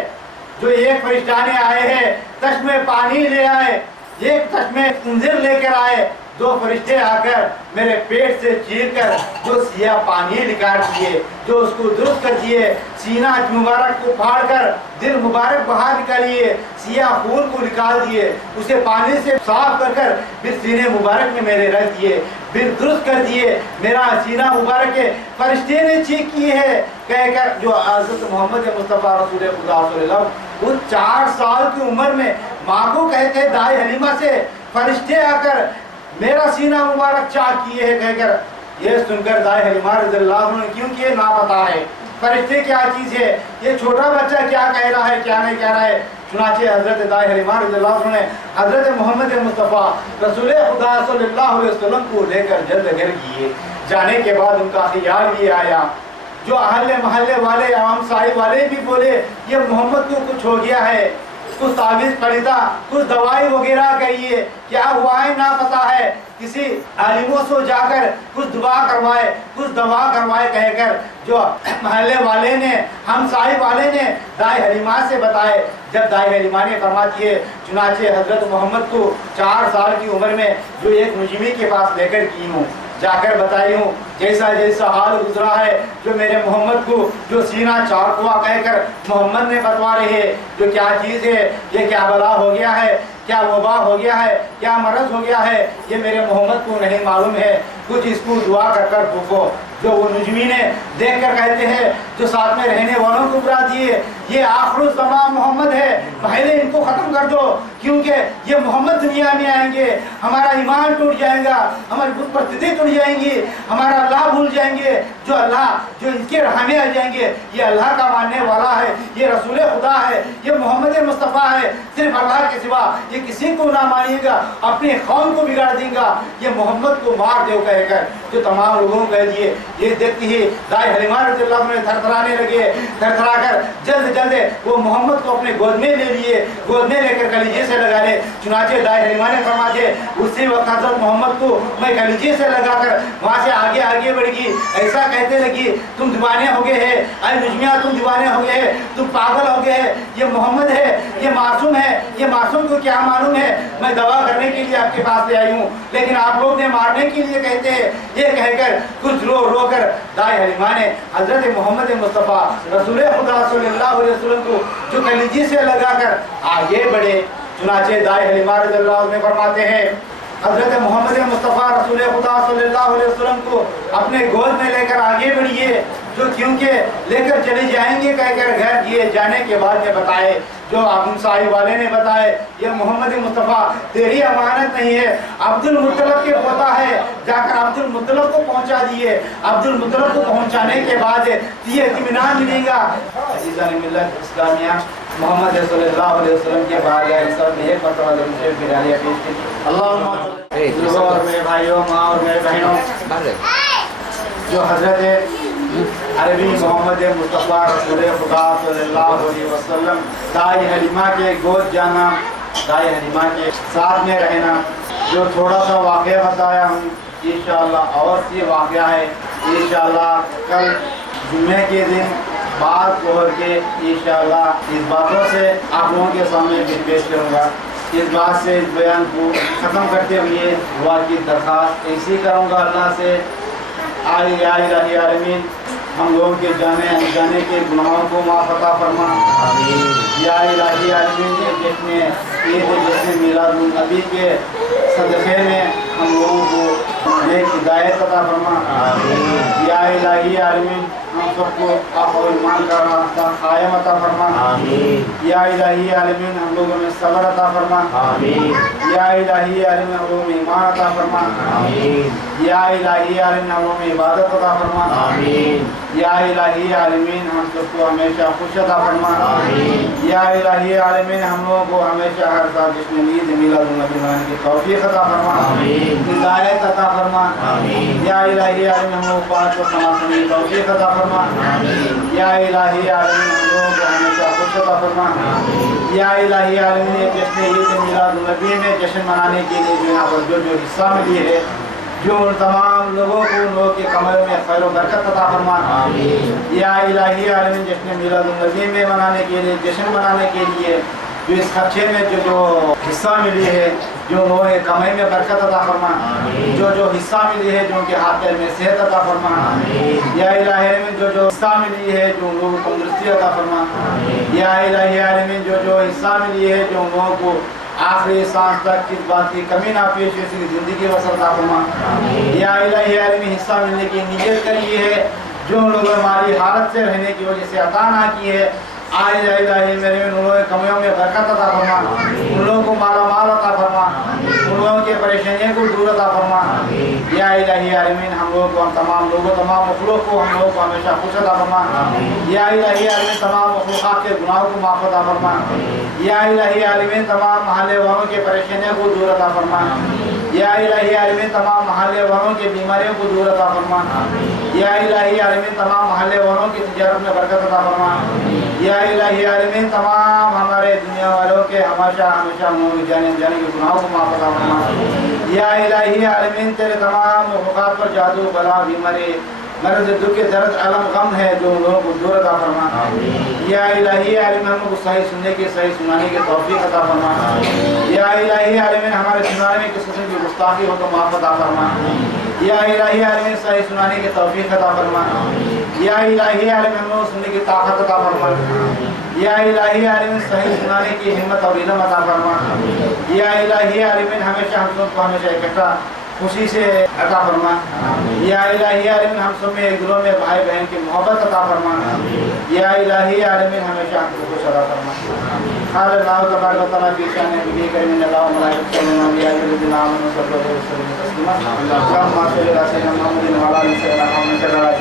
जो एक फरिश्ताने आए हैं चश्मे पानी ले आए, एक चश्मे इंजिर लेकर आए, 2 फरिश्ते आकर मेरे पेट से चीर कर जो सिया पानी निकाल दिए, जो उसको दुरुस्त कर दिए, सीना मुबारक को फाड़ कर दिल मुबारक बाहर निकालिए, सिया खून को निकाल दिए, उसे पानी से साफ कर कर फिर सीने मुबारक में मेरे रख दिए, फिर दुरुस्त कर दिए, मेरा सीना मुबारक के फरिश्ते ने चीख की है कहकर, जो हज़रत मोहम्मद मुस्तफ़ा रसूल खुदा सल्लल्लाहु अलैहि वसल्लम उस 4 साल की उम्र में माँ को कहते दाई हलीमा से फरिश्ते आकर मेरा सीना मुबारक चाक किए है कहकर, ये सुनकर दाई हलीमा रज़ियल्लाहु अन्हा क्योंकि ये ना पता है फरिश्ते क्या चीज़ है, ये छोटा बच्चा क्या कह रहा है क्या नहीं कह रहा है। चुनाचे हज़रत दाई हलीमा रज़ियल्लाहु अन्हा ने हज़रत मोहम्मद मुस्तफ़ा रसूल खुदा सल्लल्लाहु अलैहि वसल्लम को लेकर जल्द घर किए। जाने के बाद उनका ख्याल भी आया, जो अहले महल्ले वाले आम साई वाले भी बोले ये मोहम्मद को कुछ हो गया है, कुछ तावीज़ खरीदा, कुछ दवाई वगैरह करिए, क्या हुआ है ना पता है, किसी आलिमों से जाकर कुछ दुआ करवाए, कुछ दवा करवाए कहकर जो महल्ले वाले ने हमसाई वाले ने दाई हलीमा से बताए। जब दाई हलीमा ने फरमाती है चुनाचे हज़रत मोहम्मद को 4 साल की उम्र में जो एक मुजमी के पास लेकर की हूँ, जाकर बताई हूँ जैसा जैसा हाल गुजरा है, जो मेरे मोहम्मद को जो सीना चाक हुआ कहकर मोहम्मद ने बतवा रहे हैं, जो क्या चीज़ है, ये क्या बला हो गया है, क्या वबा हो गया है, क्या मरज हो गया है, ये मेरे मोहम्मद को नहीं मालूम है, कुछ इसको दुआ कर कर फूको। जो वो नुजमी ने देख कर कहते हैं जो साथ में रहने वालों को बुला दिए, ये आखिरुल ज़मान मोहम्मद है, पहले इनको ख़त्म कर दो, क्योंकि ये मोहम्मद दुनिया में आएंगे, हमारा ईमान टूट जाएगा, हमारी बुत परिस्थिति टूट जाएंगी, हमारा अल्लाह भूल जाएंगे, जो अल्लाह जो इनके राह में आ जाएंगे, ये अल्लाह का मानने वाला है, ये रसूल खुदा है, ये मोहम्मद मुस्तफ़ा है, सिर्फ अल्लाह के सिवा ये किसी को ना मानिएगा, अपने कौम को बिगाड़ देगा, ये मोहम्मद को मार दो कहकर जो तमाम लोगों को कह दिए। ये देखती ही दाई हलीमा रज़ियल्लाहु अन्हा थरथराने लगे, थरथरा कर जल्द जल्द वो मोहम्मद को अपने गोद में ले लिए, गोद में लेकर कलीजे से लगा ले। चुनाचे दाई हलीमा ने फरमा दिए उसी वक्त हज़रत मोहम्मद को मैं कलीजे से लगाकर वहाँ से आगे आगे बढ़ी, ऐसा कहते लगी तुम दीवाने हो गए हैं, अरे मुजमिया तुम दीवाने हो गए हैं, तुम पागल हो गए हैं, ये मोहम्मद है, ये मासूम है, ये मासूम को क्या मालूम है, मैं दवा करने के लिए आपके पास ले आई हूँ, लेकिन आप लोग ने मारने के लिए कहते हैं। ये कहकर कुछ रो रो कर दाई हलीमा ने हज़रत मोहम्मद मुस्तफ़ा रसूल खुदा सल्लल्लाहु अलैहि वसल्लम को जो कलीजे से लगाकर आगे बढ़े। चुनाचे दाई हलीमा रज़ियल्लाहु अन्हा फरमाते हैं हज़रत मोहम्मद मुस्तफ़ा रसूल खुदा सल्लल्लाहु अलैहि वसल्लम को अपने गोद में लेकर आगे बढ़िए, जो क्योंकि लेकर चले जाएंगे कहकर घर किए। जाने के बाद में बताए जो हमसाई वाले ने बताए ये मोहम्मद मुस्तफ़ा तेरी अमानत नहीं है, अब्दुल मुत्तलब के पोता है, जाकर अब्दुल मुत्तलब को पहुंचा दिए। अब्दुल मुत्तलब को पहुंचाने के बाद ये इत्मीनान मिलेगा। मिल्लत इस्लामिया मोहम्मद सल्लल्लाहु अलैहि वसल्लम के बारगाह में एक मरतबा दरूद गिरालिया पेश कीजिए। अल्लाहुम्मा और मेरे भाइयों, माँ और मेरे बहनों, जो हज़रत अरबी मोहम्मद मुस्तफ़ा रसूल खुदा सल्लल्लाहु अलैहि वसल्लम दाई हलीमा के गोद जाना, दाई हलीमा के साथ में रहना, जो थोड़ा सा वाक़या बताया हूँ, इंशाअल्लाह और सी वाक़या है। इंशाअल्लाह कल जुम्मे के दिन बात खोल के इंशाअल्लाह इस बातों से आप लोगों के सामने भी पेश करूँगा। इस बात से इस बयान को ख़त्म करते हुए दुआ की दरख्वास्त ऐसी करूँगा अल्लाह से, आए या इलाही आलमीन हम लोगों के जाने अनजाने के गुनाहों को माफ़ अता फरमा। या इलाही आलमीन जिसने ईद जिसने मिलादुन नबी के सदक़े में हम लोगों को नेक हिदायत अता फरमा। या इलाही आलमीन हम सबको आप और ईमान का रास्ता कायम अता फरमा। आमीन या इलाही आलमीन हम लोगों में सब्र अता फरमा। आमीन या इलाही आलमीन हम लोगों में ईमान अता फरमा। आमीन या इलाही आलमीन हम लोगों में इबादत अता फरमा। आमीन या इलाही आलमीन हम सबको हमेशा खुश अता फरमा। आमीन या इलाही आलमीन हम लोगों को हमेशा हर साल जिसमें ईद मिलाद नबी मनाने की तौफीक अता फरमा। आमीन हिदायत अता फरमा। आमीन या इलाही आलमीन हम लोग पाँच वक्त नमाज पढ़ने की तौफीक अता फरमा। या इलाही आलमीन हम लोगों को हमेशा खुश अता फरमा। या इलाही आलमीन ये जश्न ईद मिलाद नबी में जश्न मनाने के लिए जो यहाँ पर जो हिस्सा मिली है, जो उन तमाम लोगों को उन लोगों के कमरों में खैर व बरकत अता फरमा। या इलाही आलमीन जश्न मिलाद नबी में मनाने के लिए जश्न मनाने के लिए जो इस खर्चे में जो हिस्सा मिली है, जो लोगों के कमाई में बरकत अता फरमा। जो हिस्सा मिली है, जो उनके हाथ पैर में सेहत अता फरमा। या इलाही आलमीन जो हिस्सा मिली है, जो उन लोगों को तंदुरुस्ती अता फरमा। या इलाही आलमीन जो हिस्सा मिली है, जो उन लोगों को आखिरी सांस तक किस बात की कमी ना पेश हो, इसकी ज़िंदगी बसर अता फरमा। या इलाही आलमीन हिस्सा मिलने की नीयत करी है, जो उन लोगों हमारी हालत से रहने की वजह से अता ना की है, आज इलाही मेरे उन लोगों के कमियों में बरकत अता फरमा। उन लोगों को माला माल अता फरमा। उन लोगों के परेशानियों को दूर अता फरमा। या इलाही आलमीन हम लोगों को, हम तमाम लोगों तमाम मखलूक को हम लोगों को हमेशा खुश अता फरमा। या इलाही आलमीन तमाम मखलूक़ात के गुनाहों को माफ़ अता फरमा। या इलाही आलमीन तमाम महल्ले वालों के परेशानियों को दूर अता फरमा। या इलाही आलमीन तमाम महल्ले वालों की बीमारियों को दूर अता फरमा। या इलाही आलमीन तमाम महल्ले वालों की तिजारत में बरकत अता फरमा। या इलाही आलमीन तमाम हमारे दुनिया वालों के हमेशा हमेशा मुँह जाने के गुनाहों को माफ़ अता फरमा। या इलाही आलमीन तेरे तमाम मखलूक़ात पर जादू बला बीमारी मर्द दुख दर्द अलम गम है, जो उन लोगों को दूर अता फरमा। या इलाही आलमीन हम लोग को सही सुनने की सही सुनाने की तौफीक अता फरमा। या इलाही आलमीन हमारे सुनाने में किस किस्म की गुस्ताखी हो तो माफ़ अता फरमा। या इलाही आलमीन सही सुनाने की तौफीक अता फरमा। या इलाही आलमीन हम लोग सुनने की ताकत अता फरमा। या इलाही आलमीन सही सुनाने की हिम्मत और इल्म अता फरमा। या इलाही आलमीन हमेशा हम सबको हमेशा इकट्ठा खुशी से अता फरमा। या इलाही आलमीन हम सब में एक दिलों में भाई बहन की मोहब्बत अता फरमा। या इलाही आलमीन हमेशा हमको खुश अता फरमा। क़ाल अल्लाह तबारक व तआला फी शान नबी करीम अल्लाहु मलाइकतहु या अय्युहल्लज़ीना आमनू सल्लु अलैहि व सल्लिमू तस्लीमा। अल्लाहुम्मा सल्लि अला सय्यिदिना मुहम्मदिन व अला आलि सय्यिदिना मुहम्मद।